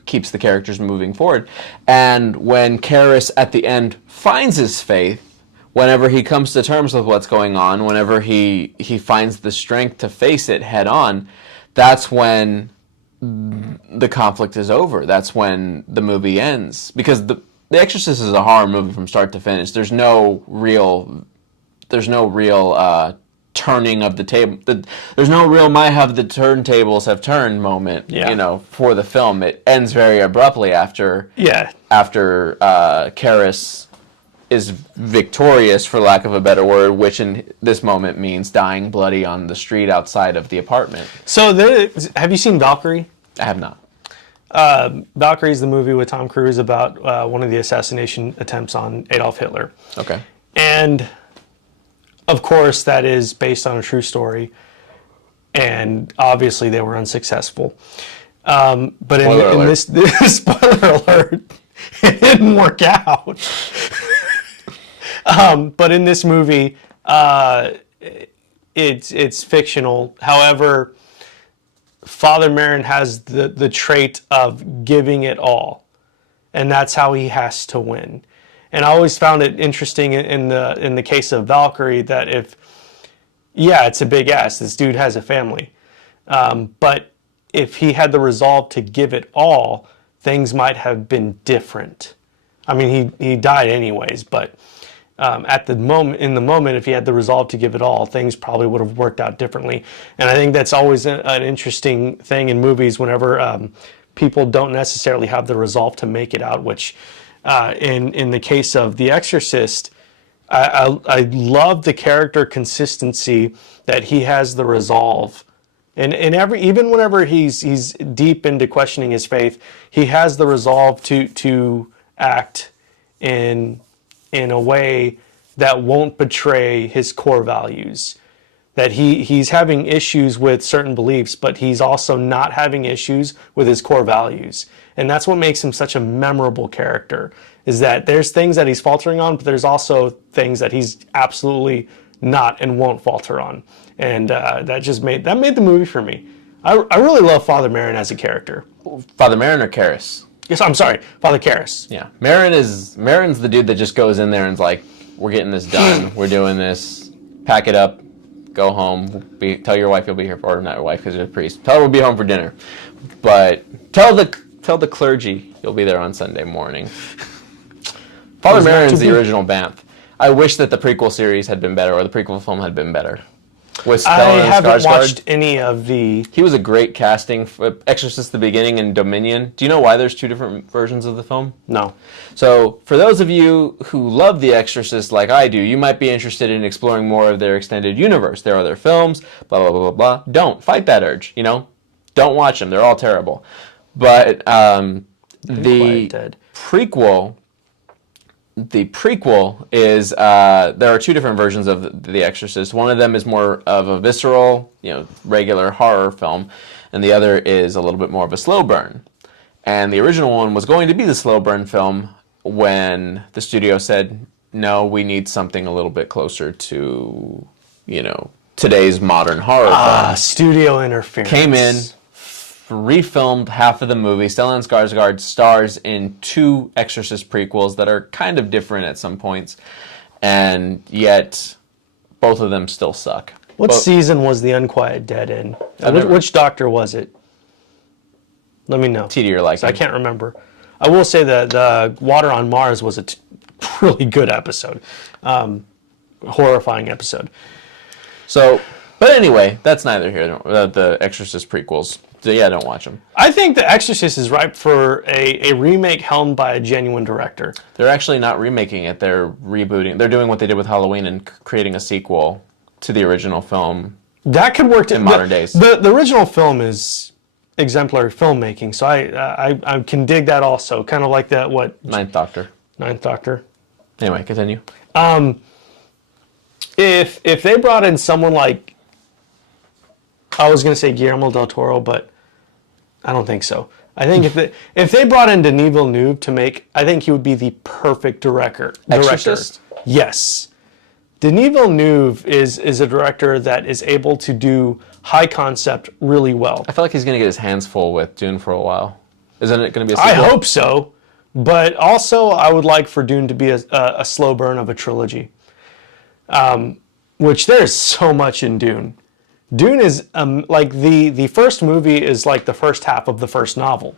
keeps the characters moving forward. And when Karras at the end finds his faith, whenever he comes to terms with what's going on, whenever he finds the strength to face it head on, that's when the conflict is over. That's when the movie ends. Because The Exorcist is a horror movie from start to finish. There's no real turning of the table. There's no real might have the turntables have turned moment, for the film. It ends very abruptly after Karras is victorious, for lack of a better word, which in this moment means dying bloody on the street outside of the apartment. So have you seen Valkyrie? I have not. Valkyrie is the movie with Tom Cruise about one of the assassination attempts on Adolf Hitler. Okay. And of course, that is based on a true story, and obviously they were unsuccessful. But in this spoiler alert, it didn't work out. But in this movie, it's fictional. However, Father Merrin has the trait of giving it all, and that's how he has to win. And I always found it interesting in the case of Valkyrie that it's a big ass. This dude has a family, but if he had the resolve to give it all, things might have been different. I mean, he died anyways, but in the moment, if he had the resolve to give it all, things probably would have worked out differently. And I think that's always an interesting thing in movies whenever people don't necessarily have the resolve to make it out, which in the case of The Exorcist, I love the character consistency that he has the resolve. And even whenever he's deep into questioning his faith, he has the resolve to act in a way that won't betray his core values. That he's having issues with certain beliefs, but he's also not having issues with his core values. And that's what makes him such a memorable character, is that there's things that he's faltering on, but there's also things that he's absolutely not and won't falter on. And that made the movie for me. I really love Father Merrin as a character. Father Merrin or Karras? Yes, I'm sorry, Father Karras. Yeah, Merrin's the dude that just goes in there and's like, we're getting this done, we're doing this, pack it up, go home, tell your wife you'll be here for, or not your wife because you're a priest, tell her we'll be home for dinner, but tell the clergy you'll be there on Sunday morning. Father Merrin's the original Banff. I wish that the prequel series had been better, or the prequel film had been better. I haven't watched any of the... He was a great casting for Exorcist the Beginning and Dominion. Do you know why there's two different versions of the film? No. So, for those of you who love The Exorcist like I do, you might be interested in exploring more of their extended universe. There are other films, blah, blah, blah, blah, blah. Don't. Fight that urge, Don't watch them. They're all terrible. But the prequel is there are two different versions of The Exorcist. One of them is more of a visceral, regular horror film, and the other is a little bit more of a slow burn. And the original one was going to be the slow burn film when the studio said, no, we need something a little bit closer to, today's modern horror film. Studio interference. Came in, refilmed half of the movie. Stellan Skarsgård stars in two Exorcist prequels that are kind of different at some points, and yet both of them still suck. What season was The Unquiet Dead in? Which doctor was it? Let me know. TD or like I can't remember. I will say that the Water on Mars was a really good episode. Horrifying episode. So, but anyway, that's neither here. The Exorcist prequels. So yeah, don't watch them. I think The Exorcist is ripe for a remake helmed by a genuine director. They're actually not remaking it. They're rebooting. They're doing what they did with Halloween and creating a sequel to the original film. That could work in modern days. The original film is exemplary filmmaking, so I can dig that also. Kind of like that, Ninth Doctor. Ninth Doctor. Anyway, continue. If they brought in someone like, I was going to say Guillermo del Toro, but I don't think so. I think if they brought in Denis Villeneuve to make, I think he would be the perfect director. Exorcist? Yes. Denis Villeneuve is a director that is able to do high concept really well. I feel like he's going to get his hands full with Dune for a while. Isn't it going to be a I sequel? hope so, but also I would like for Dune to be a slow burn of a trilogy, which there's so much in Dune. Dune is like the first movie is like the first half of the first novel.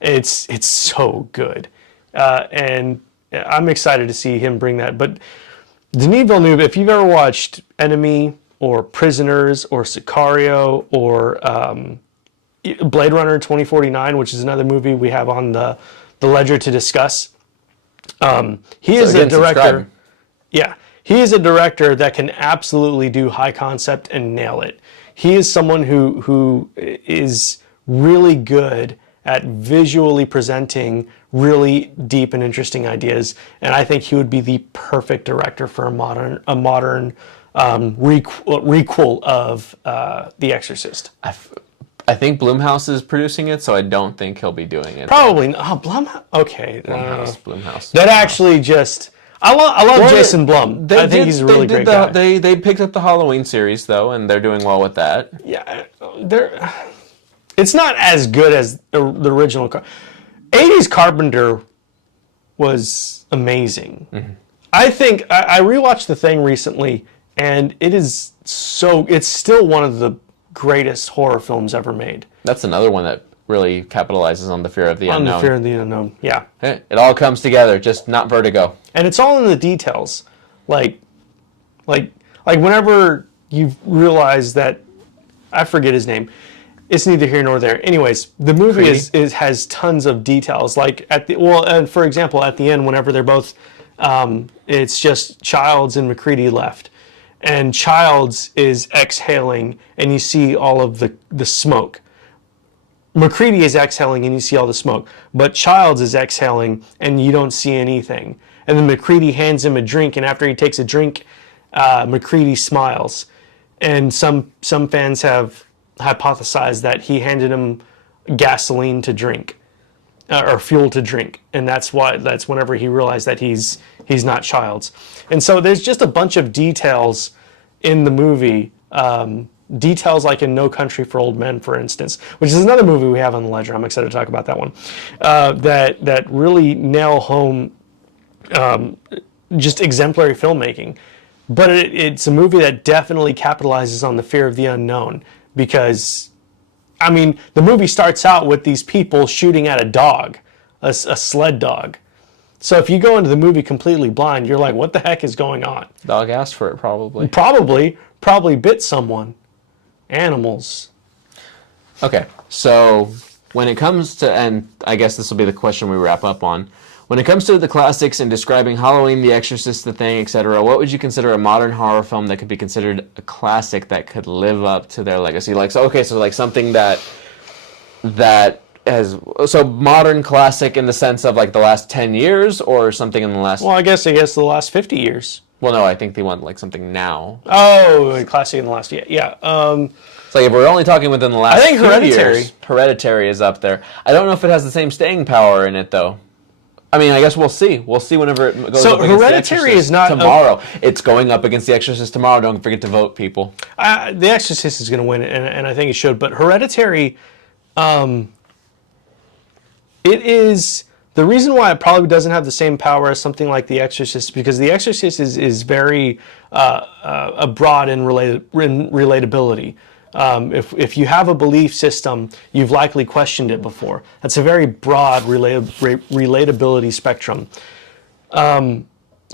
It's so good, and I'm excited to see him bring that. But Denis Villeneuve, if you've ever watched Enemy or Prisoners or Sicario or Blade Runner 2049, which is another movie we have on the ledger to discuss, he is a director. Subscribe. Yeah, he is a director that can absolutely do high concept and nail it. He is someone who is really good at visually presenting really deep and interesting ideas, and I think he would be the perfect director for a modern requel of The Exorcist. I think Blumhouse is producing it, so I don't think he'll be doing it. Probably not. Oh, Blumhouse. Okay. Blumhouse. That actually just. I love Jason Blum. I think he's a really great guy. They picked up the Halloween series though, and they're doing well with that. Yeah, it's not as good as the original. 80s Carpenter was amazing. Mm-hmm. I think I rewatched The Thing recently, and it's still one of the greatest horror films ever made. That's another one that really capitalizes on the fear of the unknown. On the fear of the unknown, yeah. It all comes together, just not Vertigo. And it's all in the details. Like whenever you realize that, I forget his name. It's neither here nor there. Anyways, the movie has tons of details. Like and for example, at the end, whenever they're both, it's just Childs and McCready left, and Childs is exhaling, and you see all of the smoke. McCready is exhaling, and you see all the smoke, but Childs is exhaling, and you don't see anything. And then McCready hands him a drink, and after he takes a drink, McCready smiles. And some fans have hypothesized that he handed him gasoline to drink, or fuel to drink, and that's whenever he realized that he's not Childs. And so there's just a bunch of details in the movie, details like in No Country for Old Men, for instance, which is another movie we have on the ledger. I'm excited to talk about that one. That really nail home just exemplary filmmaking. But it's a movie that definitely capitalizes on the fear of the unknown, because, I mean, the movie starts out with these people shooting at a dog, a sled dog. So if you go into the movie completely blind, you're like, what the heck is going on? Dog asked for it, probably. Probably bit someone. Animals. Okay, so when it comes to, and I guess this will be the question we wrap up on, when it comes to the classics and describing Halloween, The Exorcist, The Thing, etc., what would you consider a modern horror film that could be considered a classic that could live up to their legacy? Like, so like something that has, so modern classic in the sense of like the last 10 years, or something in the last... Well, I guess the last 50 years. Well, no, I think they want like something now. Oh, a classic in the last year. Yeah. It's like if we're only talking within the last I think few Hereditary. years, Hereditary is up there. I don't know if it has the same staying power in it, though. I mean, I guess we'll see. We'll see whenever it goes up against Hereditary The Exorcist is not tomorrow. It's going up against The Exorcist tomorrow. Don't forget to vote, people. The Exorcist is going to win, and I think it should. But Hereditary, it is the reason why it probably doesn't have the same power as something like The Exorcist, because The Exorcist is very broad in relatability. If you have a belief system, you've likely questioned it before. That's a very broad relatability spectrum.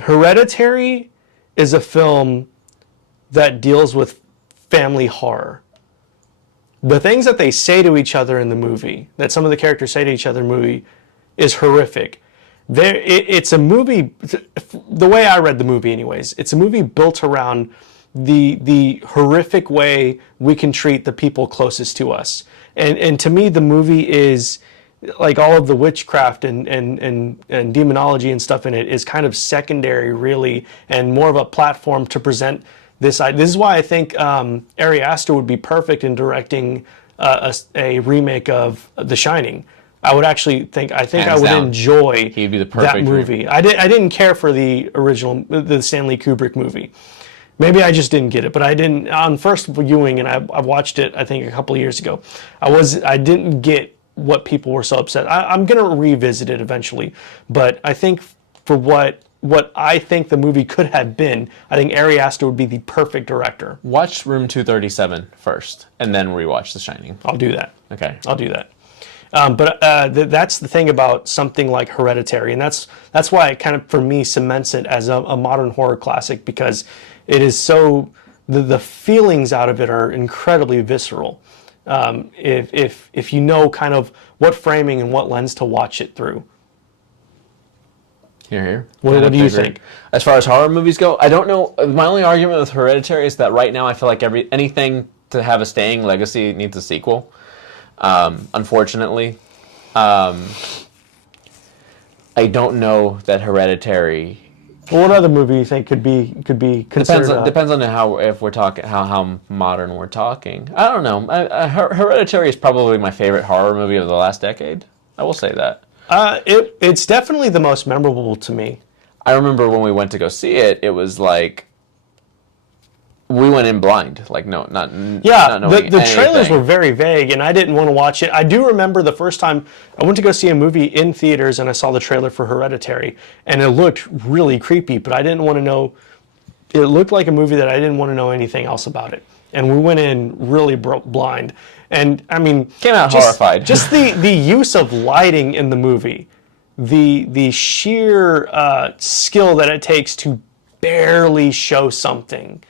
Hereditary is a film that deals with family horror. The things that they say to each other in the movie, that some of the characters say to each other in the movie, is horrific. It's a movie, the way I read the movie anyways, it's a movie built around the horrific way we can treat the people closest to us. And to me, the movie is, like, all of the witchcraft and demonology and stuff in it is kind of secondary, really, and more of a platform to present this. This is why I think Ari Aster would be perfect in directing a remake of The Shining. I would actually think I Hands would down. enjoy He'd be the that perfect movie. I didn't care for the original, the Stanley Kubrick movie. Maybe I just didn't get it, but I didn't on first viewing, and I watched it I think a couple of years ago. I didn't get what people were so upset. I'm gonna revisit it eventually, but I think for what I think the movie could have been, I think Ari Aster would be the perfect director. Watch Room 237 first, and then rewatch The Shining. I'll do that. Okay. I'll do that. But that's the thing about something like Hereditary, and that's why it kind of, for me, cements it as a modern horror classic, because it is so, the feelings out of it are incredibly visceral. If you know kind of what framing and what lens to watch it through. Here. What do you think? As far as horror movies go, I don't know. My only argument with Hereditary is that right now I feel like anything to have a staying legacy needs a sequel. Unfortunately, I don't know that Hereditary. Well, what other movie you think could be considered? Depends on if we're talking how modern we're talking. I don't know. Hereditary is probably my favorite horror movie of the last decade. I will say that. It's definitely the most memorable to me. I remember when we went to go see it. It was like we went in blind, like not knowing the trailers anything. were very vague, and I didn't want to watch it. I do remember the first time I went to go see a movie in theaters, and I saw the trailer for Hereditary, and it looked really creepy, but I didn't want to know. It looked like a movie that I didn't want to know anything else about it, and we went in really blind. And I mean, Came out horrified. Just the use of lighting in the movie, the sheer skill that it takes to barely show something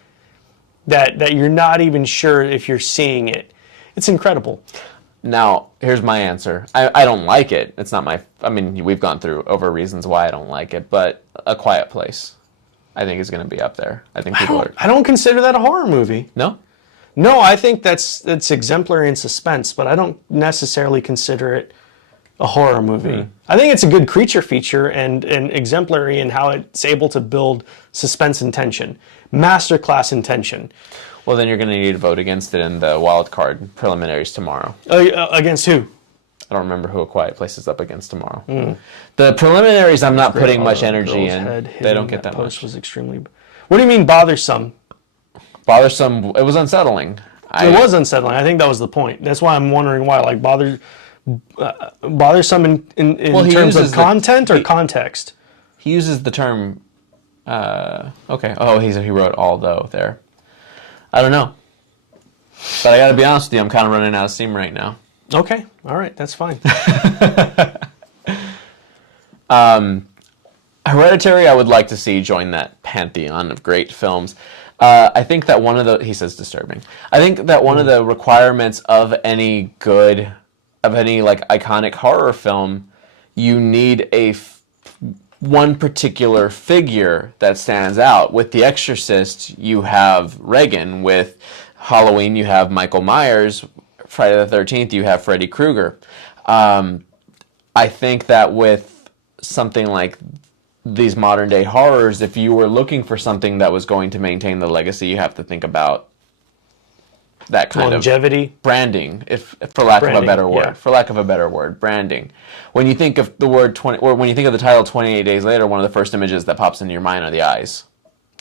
that you're not even sure if you're seeing it. It's incredible. Now, here's my answer. I don't like it. It's not my. I mean, we've gone through over reasons why I don't like it, but A Quiet Place, I think, is going to be up there. I think people are. I don't consider that a horror movie. No? No, I think that's exemplary in suspense, but I don't necessarily consider it a horror movie. I think it's a good creature feature and exemplary in how it's able to build suspense and tension. Masterclass in tension. Well, then you're going to need to vote against it in the wild card preliminaries tomorrow. Against who? I don't remember who A Quiet Place is up against tomorrow. The preliminaries, I'm not putting much energy in. They don't get that post much. Was extremely. What do you mean bothersome? Bothersome. It was unsettling. It was unsettling. I think that was the point. That's why I'm wondering why, like, bothersome in terms of content or context. He uses the term. Okay. Oh, he wrote although there. I don't know. But I got to be honest with you. I'm kind of running out of steam right now. Okay. All right. That's fine. Hereditary, I would like to see join that pantheon of great films. I think that one of the, he says disturbing. I think that one of the requirements of any like iconic horror film, you need one particular figure that stands out. With The Exorcist, you have Regan. With Halloween, you have Michael Myers. Friday the 13th, you have Freddy Krueger. I think that with something like these modern day horrors, if you were looking for something that was going to maintain the legacy, you have to think about that kind longevity, of branding, for lack of a better word. Yeah. For lack of a better word, branding. When you think of the word or when you think of the title 28 Days Later, one of the first images that pops into your mind are the eyes.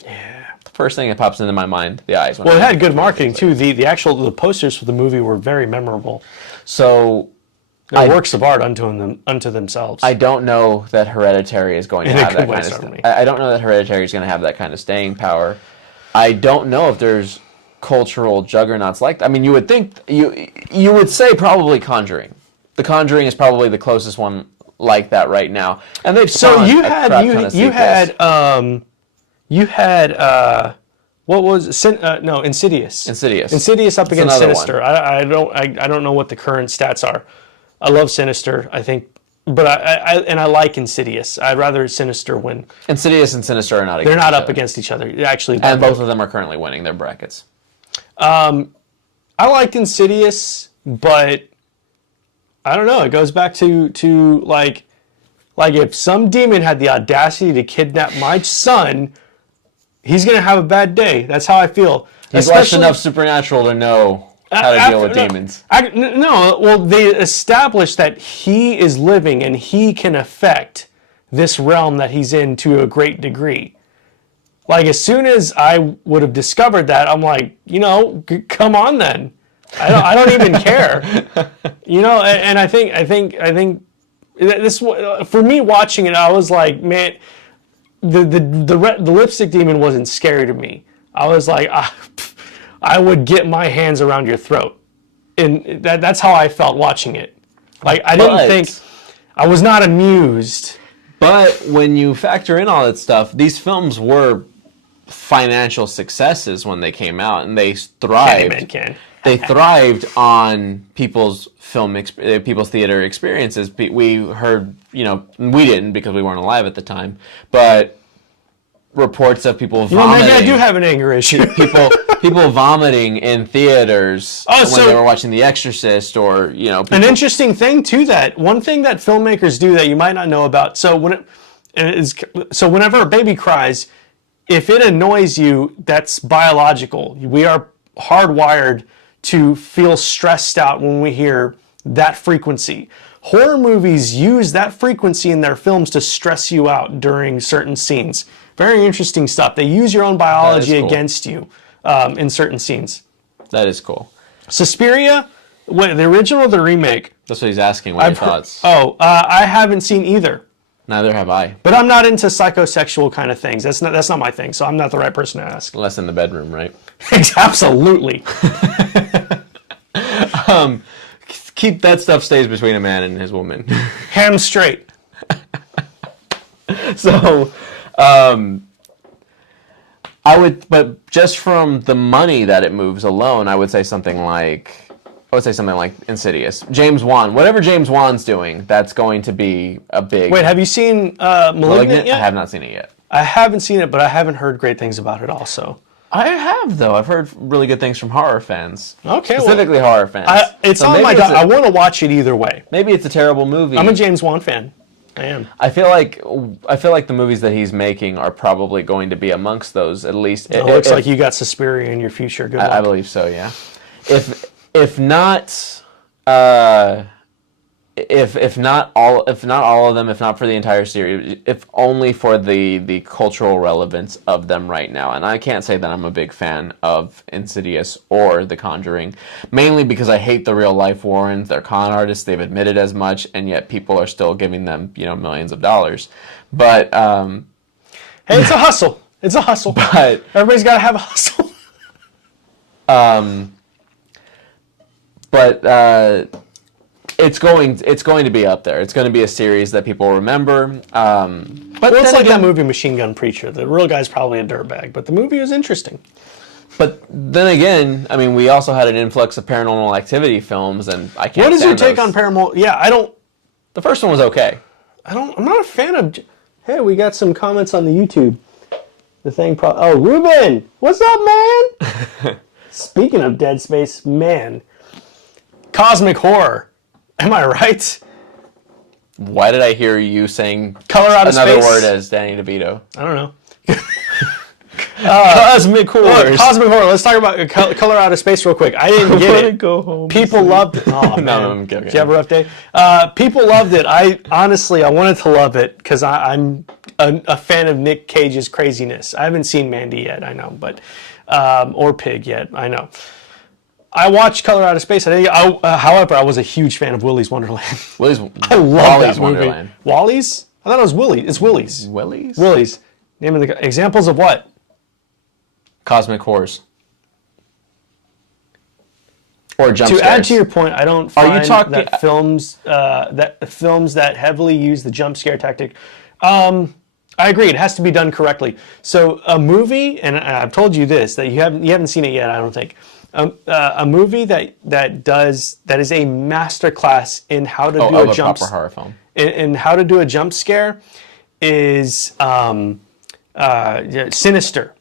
Yeah. The first thing that pops into my mind, the eyes. Well, it had good marketing too. The posters for the movie were very memorable. So they're works of art unto themselves. I don't know that Hereditary is going to have that kind of. I don't know that Hereditary is going to have that kind of staying power. I don't know if there's cultural juggernauts like that. I mean, you would think you would say probably Conjuring. The Conjuring is probably the closest one like that right now, and they've you had what was Insidious. Insidious up against Sinister. I don't know what the current stats are. I love Sinister. I think, but I like Insidious. I'd rather Sinister win. Insidious and Sinister are not. They're not up against each other. Actually, and both of them are currently winning their brackets. I liked Insidious, but I don't know. It goes back to like if some demon had the audacity to kidnap my son, he's gonna have a bad day. That's how I feel. He's watched enough Supernatural to know. how to deal with demons. No, well, they established that he is living and he can affect this realm that he's in to a great degree. Like, as soon as I would have discovered that, I'm like, come on then. I don't even care. And I think this, for me watching it, I was like, man, the lipstick demon wasn't scary to me. I was like, I would get my hands around your throat. And that's how I felt watching it. Like, I was not amused. But when you factor in all that stuff, these films were financial successes when they came out, and they thrived. They thrived on people's people's theater experiences. We heard, we didn't because we weren't alive at the time, but reports of people vomiting. Maybe I do have an anger issue. people vomiting in theaters when they were watching The Exorcist, or an interesting thing to that. One thing that filmmakers do that you might not know about. So whenever a baby cries, if it annoys you, that's biological. We are hardwired to feel stressed out when we hear that frequency. Horror movies use that frequency in their films to stress you out during certain scenes. Very interesting stuff. They use your own biology against you in certain scenes. That is cool. Suspiria, the original or the remake? That's what he's asking. What are your thoughts? I haven't seen either. Neither have I. But I'm not into psychosexual kind of things. That's not my thing, so I'm not the right person to ask. Unless in the bedroom, right? Absolutely. Keep that stuff stays between a man and his woman. Ham straight. So, but just from the money that it moves alone, I would say something like Insidious. James Wan, whatever James Wan's doing, that's going to be a big... Wait, have you seen Malignant yet? I have not seen it yet. I haven't seen it, but I haven't heard great things about it also. I have, though. I've heard really good things from horror fans. Okay, specifically horror fans. It's on my... I want to watch it either way. Maybe it's a terrible movie. I'm a James Wan fan. I am. I feel like the movies that he's making are probably going to be amongst those, at least. It looks like you got Suspiria in your future. Good luck. I believe so, yeah. If not all of them, if not for the entire series, if only for the cultural relevance of them right now. And I can't say that I'm a big fan of Insidious or The Conjuring, mainly because I hate the real life Warrens. They're con artists. They've admitted as much, and yet people are still giving them millions of dollars. But hey, it's a hustle. It's a hustle. But everybody's got to have a hustle. But it's going to be up there. It's going to be a series that people remember. But it's like that movie Machine Gun Preacher. The real guy's probably a dirtbag, but the movie was interesting. But then again, I mean, we also had an influx of Paranormal Activity films, and I can't. What is your take on Paranormal? Yeah, I don't. The first one was okay. I'm not a fan of. Hey, we got some comments on the YouTube. The thing. Ruben, what's up, man? Speaking of Dead Space, man. Cosmic horror. Am I right? Why did I hear you saying another word as Danny DeVito? I don't know. Cosmic horror. Cosmic horror. Let's talk about Color Out of Space real quick. I didn't get it. Go home. People loved it. Oh, man. No, I'm kidding. Did you have a rough day? People loved it. I wanted to love it because I'm a fan of Nick Cage's craziness. I haven't seen Mandy yet, I know, but or Pig yet, I know. I watched Color Out of Space. However, I was a huge fan of Willy's Wonderland. I love that movie. Wonderland. Wally's? I thought it was Willy. It's Willy's. Willy's. Name of the examples of what? Cosmic horrors. Or jump scares. To add to your point, I don't find that films that heavily use the jump scare tactic. I agree. It has to be done correctly. So a movie, and I've told you this, that you haven't seen it yet, I don't think. A movie that is a masterclass in how to do a jump proper horror film. In how to do a jump scare is Sinister.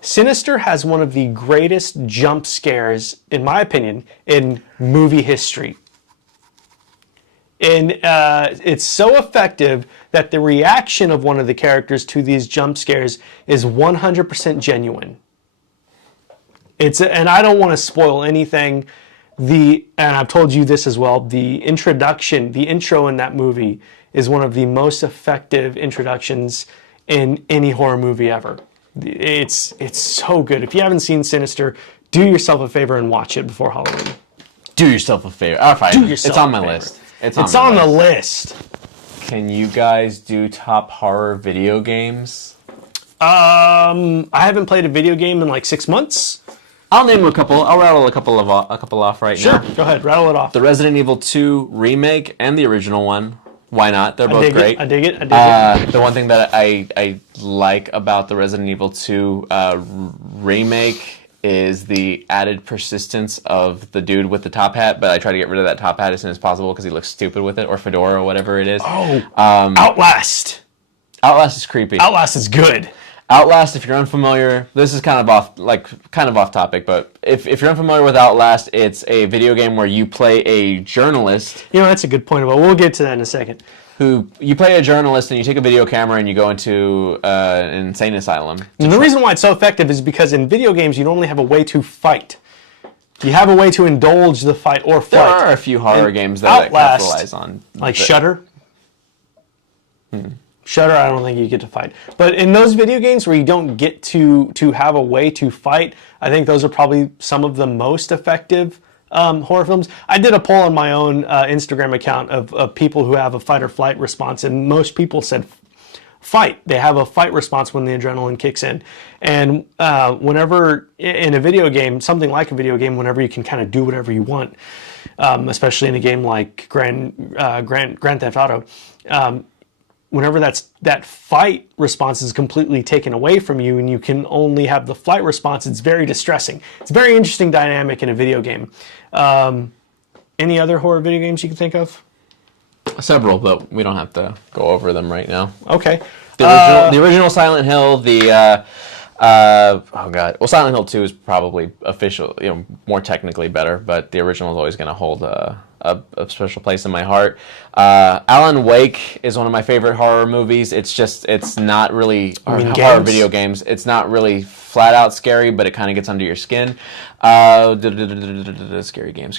Sinister has one of the greatest jump scares, in my opinion, in movie history. And it's so effective that the reaction of one of the characters to these jump scares is 100% genuine. And I don't want to spoil anything. And I've told you this as well, the intro in that movie is one of the most effective introductions in any horror movie ever. It's so good. If you haven't seen Sinister, do yourself a favor and watch it before Halloween. Do yourself a favor. All right, it's on my list. It's on the list. Can you guys do top horror video games? I haven't played a video game in like 6 months. I'll name a couple. I'll rattle a couple off right now. Sure, go ahead, rattle it off. The Resident Evil 2 remake and the original one. Why not? They're both great. I dig it. The one thing that I like about the Resident Evil 2 remake is the added persistence of the dude with the top hat, but I try to get rid of that top hat as soon as possible because he looks stupid with it, or fedora or whatever it is. Oh, Outlast. Outlast is creepy. Outlast is good. Outlast, if you're unfamiliar, this is kind of off topic, but if you're unfamiliar with Outlast, it's a video game where you play a journalist. You know, that's a good point, but we'll get to that in a second. You play a journalist and you take a video camera and you go into an insane asylum. And the reason why it's so effective is because in video games you normally have a way to fight. You have a way to indulge the fight or flight. There are a few horror games that capitalize on. Like Shudder. Shudder, I don't think you get to fight. But in those video games where you don't get to have a way to fight, I think those are probably some of the most effective horror films. I did a poll on my own Instagram account of people who have a fight or flight response, and most people said fight. They have a fight response when the adrenaline kicks in. And whenever in a video game, something like a video game, whenever you can kind of do whatever you want, especially in a game like Grand Theft Auto, whenever that fight response is completely taken away from you and you can only have the flight response, it's very distressing. It's a very interesting dynamic in a video game. Any other horror video games you can think of? Several, but we don't have to go over them right now. Okay. The original Silent Hill, Silent Hill 2 is probably more technically better, but the original is always going to hold a special place in my heart. Alan Wake is one of my favorite horror movies. It's not really horror video games. It's not really flat out scary, but it kind of gets under your skin. Scary game.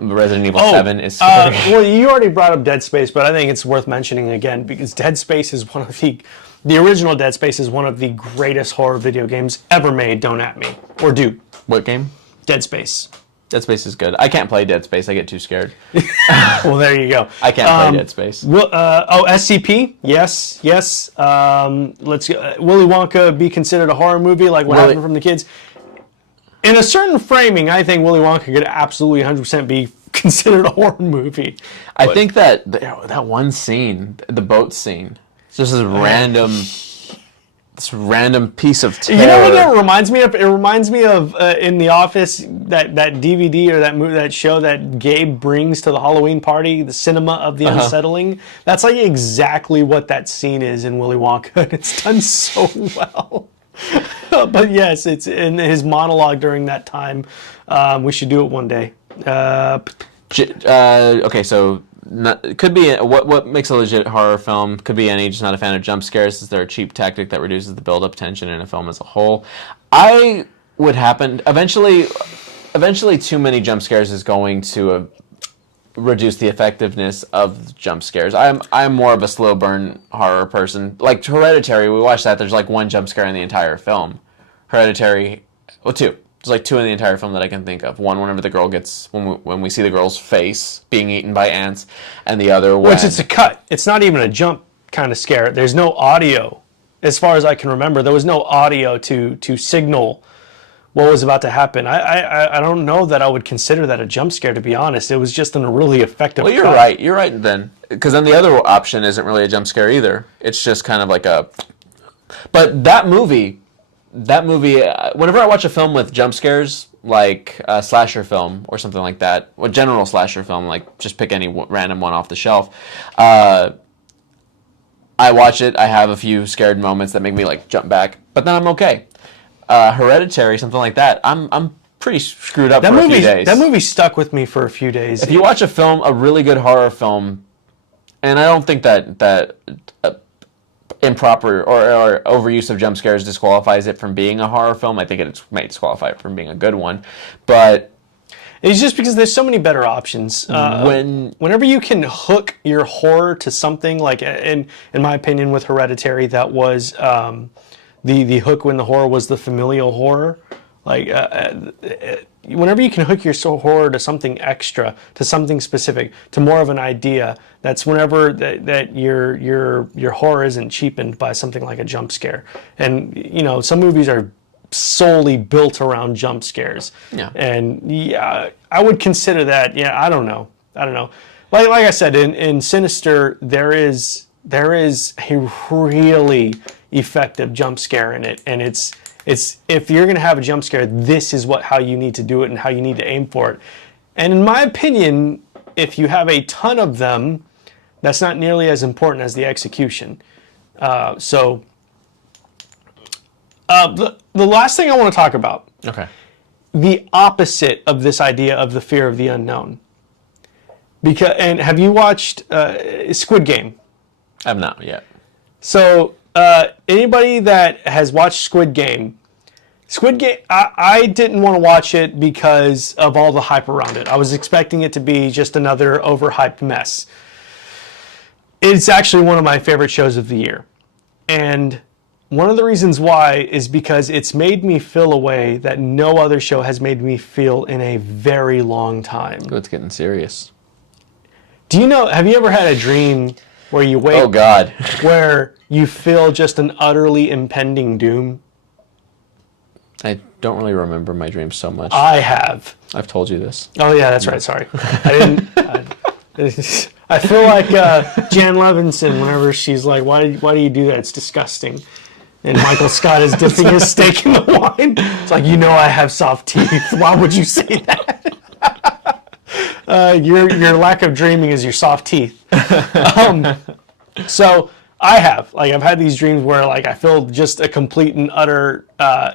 Resident Evil 7 is scary. Well, you already brought up Dead Space, but I think it's worth mentioning again because Dead Space is one of the original Dead Space is one of the greatest horror video games ever made. Don't at me. Or do. What game? Dead Space. Dead Space is good. I can't play Dead Space. I get too scared. Well, there you go. I can't play Dead Space. SCP? Yes. Let's Willy Wonka be considered a horror movie like What Happened from the Kids? In a certain framing, I think Willy Wonka could absolutely 100% be considered a horror movie. I think that one scene, the boat scene, it's just this random piece of terror. You know what that reminds me of? It reminds me of in The Office, that DVD or that movie, that show that Gabe brings to the Halloween party, the cinema of the unsettling. That's like exactly what that scene is in Willy Wonka. It's done so well. But yes, it's in his monologue during that time. We should do it one day. Okay, so it could be what makes a legit horror film. Could be any. Just not a fan of jump scares, as they're a cheap tactic that reduces the build-up tension in a film as a whole. Eventually, too many jump scares is going to reduce the effectiveness of jump scares. I'm more of a slow burn horror person. Like Hereditary, we watched that. There's like one jump scare in the entire film. Hereditary, two. There's like two in the entire film that I can think of. One whenever the girl gets when we see the girl's face being eaten by ants, and the other when... Which it's a cut. It's not even a jump kind of scare. There's no audio, as far as I can remember. There was no audio to signal what was about to happen. I don't know that I would consider that a jump scare, to be honest. It was just a really effective Well, you're cut. right. You're right then. Because then the other option isn't really a jump scare either. It's just kind of like a... But that movie, whenever I watch a film with jump scares, like a slasher film or something like that, or general slasher film, like just pick any random one off the shelf, I watch it, I have a few scared moments that make me like jump back, but then I'm okay. Hereditary, something like that, I'm pretty screwed up for a few days. That movie stuck with me for a few days. If you watch a really good horror film, and I don't think that improper or overuse of jump scares disqualifies it from being a horror film. I think it may disqualify it from being a good one. But it's just because there's so many better options. Whenever you can hook your horror to something, like in my opinion with Hereditary, that was the hook when the horror was the familial horror. Like whenever you can hook your horror to something extra, to something specific, to more of an idea, that's whenever that your horror isn't cheapened by something like a jump scare. And you know, some movies are solely built around jump scares. Yeah. And yeah, I would consider that. Yeah, I don't know. Like I said, in Sinister, there is a really effective jump scare in it, and it's if you're gonna have a jump scare, this is how you need to do it and how you need to aim for it. And in my opinion, if you have a ton of them, that's not nearly as important as the execution. The last thing I want to talk about, the opposite of this idea of the fear of the unknown. And have you watched Squid Game? I have not yet. So anybody that has watched Squid Game, I didn't want to watch it because of all the hype around it. I was expecting it to be just another overhyped mess. It's actually one of my favorite shows of the year. And one of the reasons why is because it's made me feel a way that no other show has made me feel in a very long time. Oh, it's getting serious. Have you ever had a dream where you wake Oh, God. where you feel just an utterly impending doom? I don't really remember my dreams so much. I have. I've told you this. Oh, yeah, that's right. Sorry. I feel like Jan Levinson whenever she's like, why do you do that? It's disgusting. And Michael Scott is dipping his steak in the wine. It's like, I have soft teeth. Why would you say that? Your lack of dreaming is your soft teeth. So I've had these dreams where I feel just a complete and utter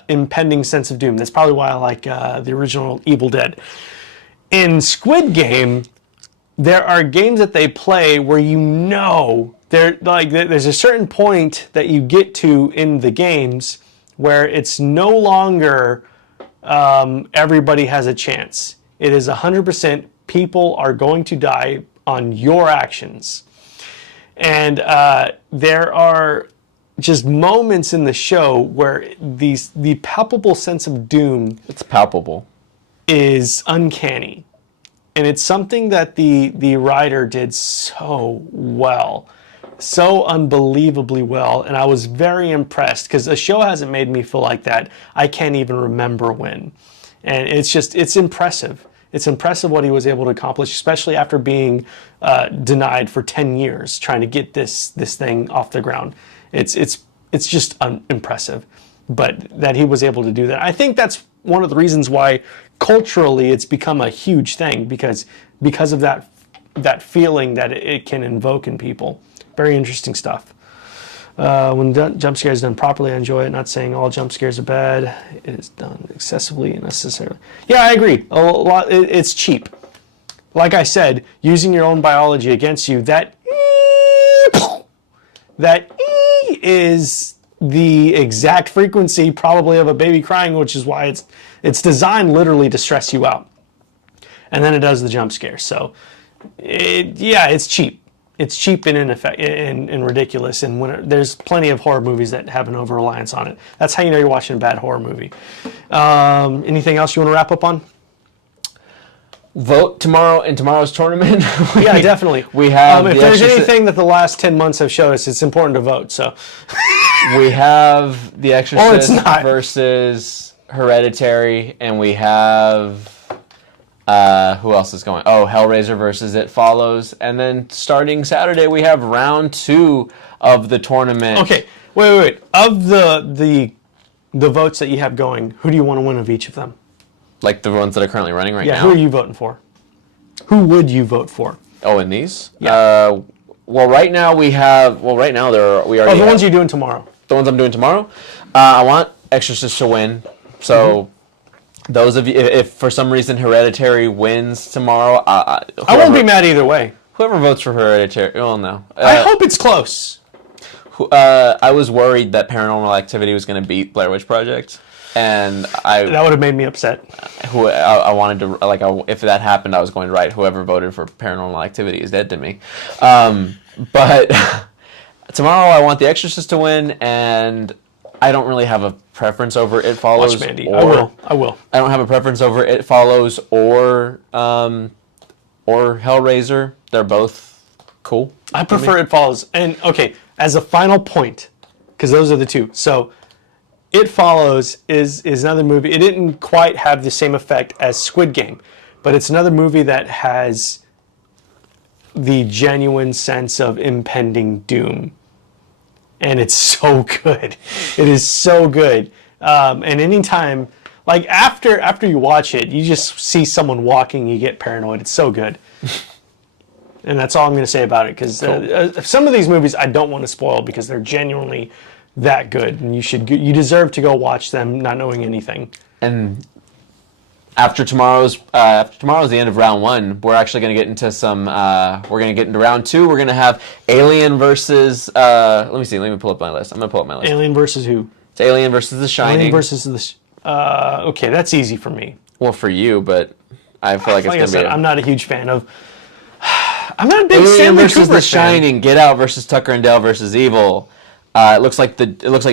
impending sense of doom. That's probably why I like the original Evil Dead. In Squid Game, there are games that they play where there's a certain point that you get to in the games where it's no longer everybody has a chance. It is 100% people are going to die on your actions. And there are just moments in the show where the palpable sense of doom It's palpable. is uncanny. And it's something that the writer did so well, so unbelievably well. And I was very impressed because a show hasn't made me feel like that. I can't even remember when. And it's impressive. It's impressive what he was able to accomplish, especially after being denied for 10 years trying to get this thing off the ground. It's just impressive, but that he was able to do that. I think that's one of the reasons why culturally it's become a huge thing because of that feeling that it can invoke in people. Very interesting stuff. When jump scares done properly, I enjoy it. Not saying all jump scares are bad. It is done excessively and unnecessarily. Yeah, I agree. A lot. It's cheap. Like I said, using your own biology against you. That is the exact frequency probably of a baby crying, which is why it's designed literally to stress you out. And then it does the jump scare. So, it's cheap. It's cheap and and ridiculous. And there's plenty of horror movies that have an over-reliance on it. That's how you know you're watching a bad horror movie. Anything else you want to wrap up on? Vote tomorrow in tomorrow's tournament. Yeah, definitely. We have if there's anything that the last 10 months have showed us, it's important to vote. So we have The Exorcist not. versus Hereditary, and we have who else is going? Oh, Hellraiser versus It Follows, and then starting Saturday we have round 2 of the tournament. Okay, wait. Of the votes that you have going, who do you want to win of each of them? Like the ones that are currently running right now? Yeah, who are you voting for? Who would you vote for? Oh, in these? Yeah. Right now we already the ones you're doing tomorrow. The ones I'm doing tomorrow? I want Exorcist to win. So those of you, if for some reason Hereditary wins tomorrow, I won't be mad either way. Whoever votes for Hereditary, well, no. I hope it's close. I was worried that Paranormal Activity was going to beat Blair Witch Project, and That would have made me upset. I wanted to if that happened, I was going to write whoever voted for Paranormal Activity is dead to me. But tomorrow I want The Exorcist to win, and I don't really have a preference over It Follows. Watch Mandy. I will. I don't have a preference over It Follows or Hellraiser. They're both cool. I prefer It Follows. And okay, as a final point, because those are the two. So It Follows is another movie. It didn't quite have the same effect as Squid Game, but it's another movie that has the genuine sense of impending doom. And it's so good. It is so good. And anytime, like after you watch it, you just see someone walking, you get paranoid. It's so good. And that's all I'm going to say about it, because some of these movies I don't want to spoil because they're genuinely that good, and you deserve to go watch them not knowing anything. And after tomorrow's the end of round 1, we're actually going to get into some. We're going to get into round 2. We're going to have Alien versus. Let me see. Let me pull up my list. I'm going to pull up my list. Alien versus who? It's Alien versus The Shining. Alien versus the. Okay, that's easy for me. Well, for you, but I feel like it's going to be. I'm not a huge fan of. I'm not a big Alien Stanley versus Kubrick The Shining. fan. Get Out versus Tucker and Dale versus Evil. It looks like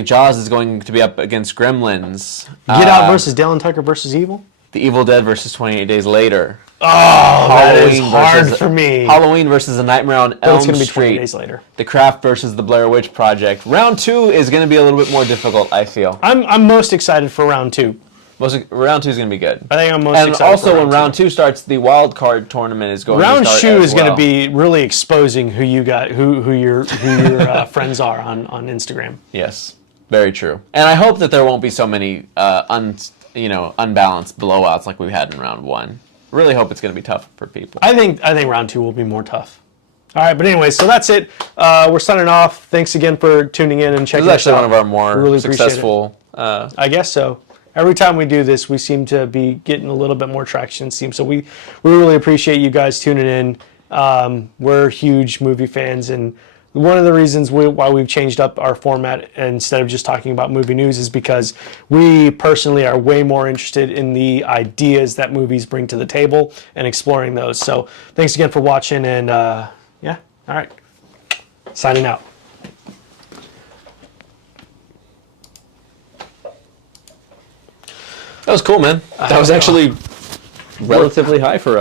Jaws is going to be up against Gremlins. Get Out versus Dale and Tucker versus Evil. The Evil Dead versus 28 Days Later. Oh, that is hard for me. Halloween versus A Nightmare on Elm Street. It's going to be 20 Days Later. The Craft versus The Blair Witch Project. Round 2 is going to be a little bit more difficult, I feel. I'm most excited for round 2. Round 2 is going to be good. I think I'm most excited. And also, when round 2 starts, the wild card tournament is going round to start. Round 2 is going to be really exposing who you got, who your friends are on Instagram. Yes, very true. And I hope that there won't be so many unbalanced blowouts like we had in round 1. Really hope it's going to be tough for people. I think round 2 will be more tough. All right, but anyway, so that's it. We're signing off. Thanks again for tuning in and checking us out. This is actually one of our more really successful. I guess so. Every time we do this, we seem to be getting a little bit more traction, it seems. So we really appreciate you guys tuning in. We're huge movie fans, and one of the reasons why we've changed up our format instead of just talking about movie news is because we personally are way more interested in the ideas that movies bring to the table and exploring those. So thanks again for watching, and yeah, all right. Signing out. That was cool, man. That was actually relatively high for us.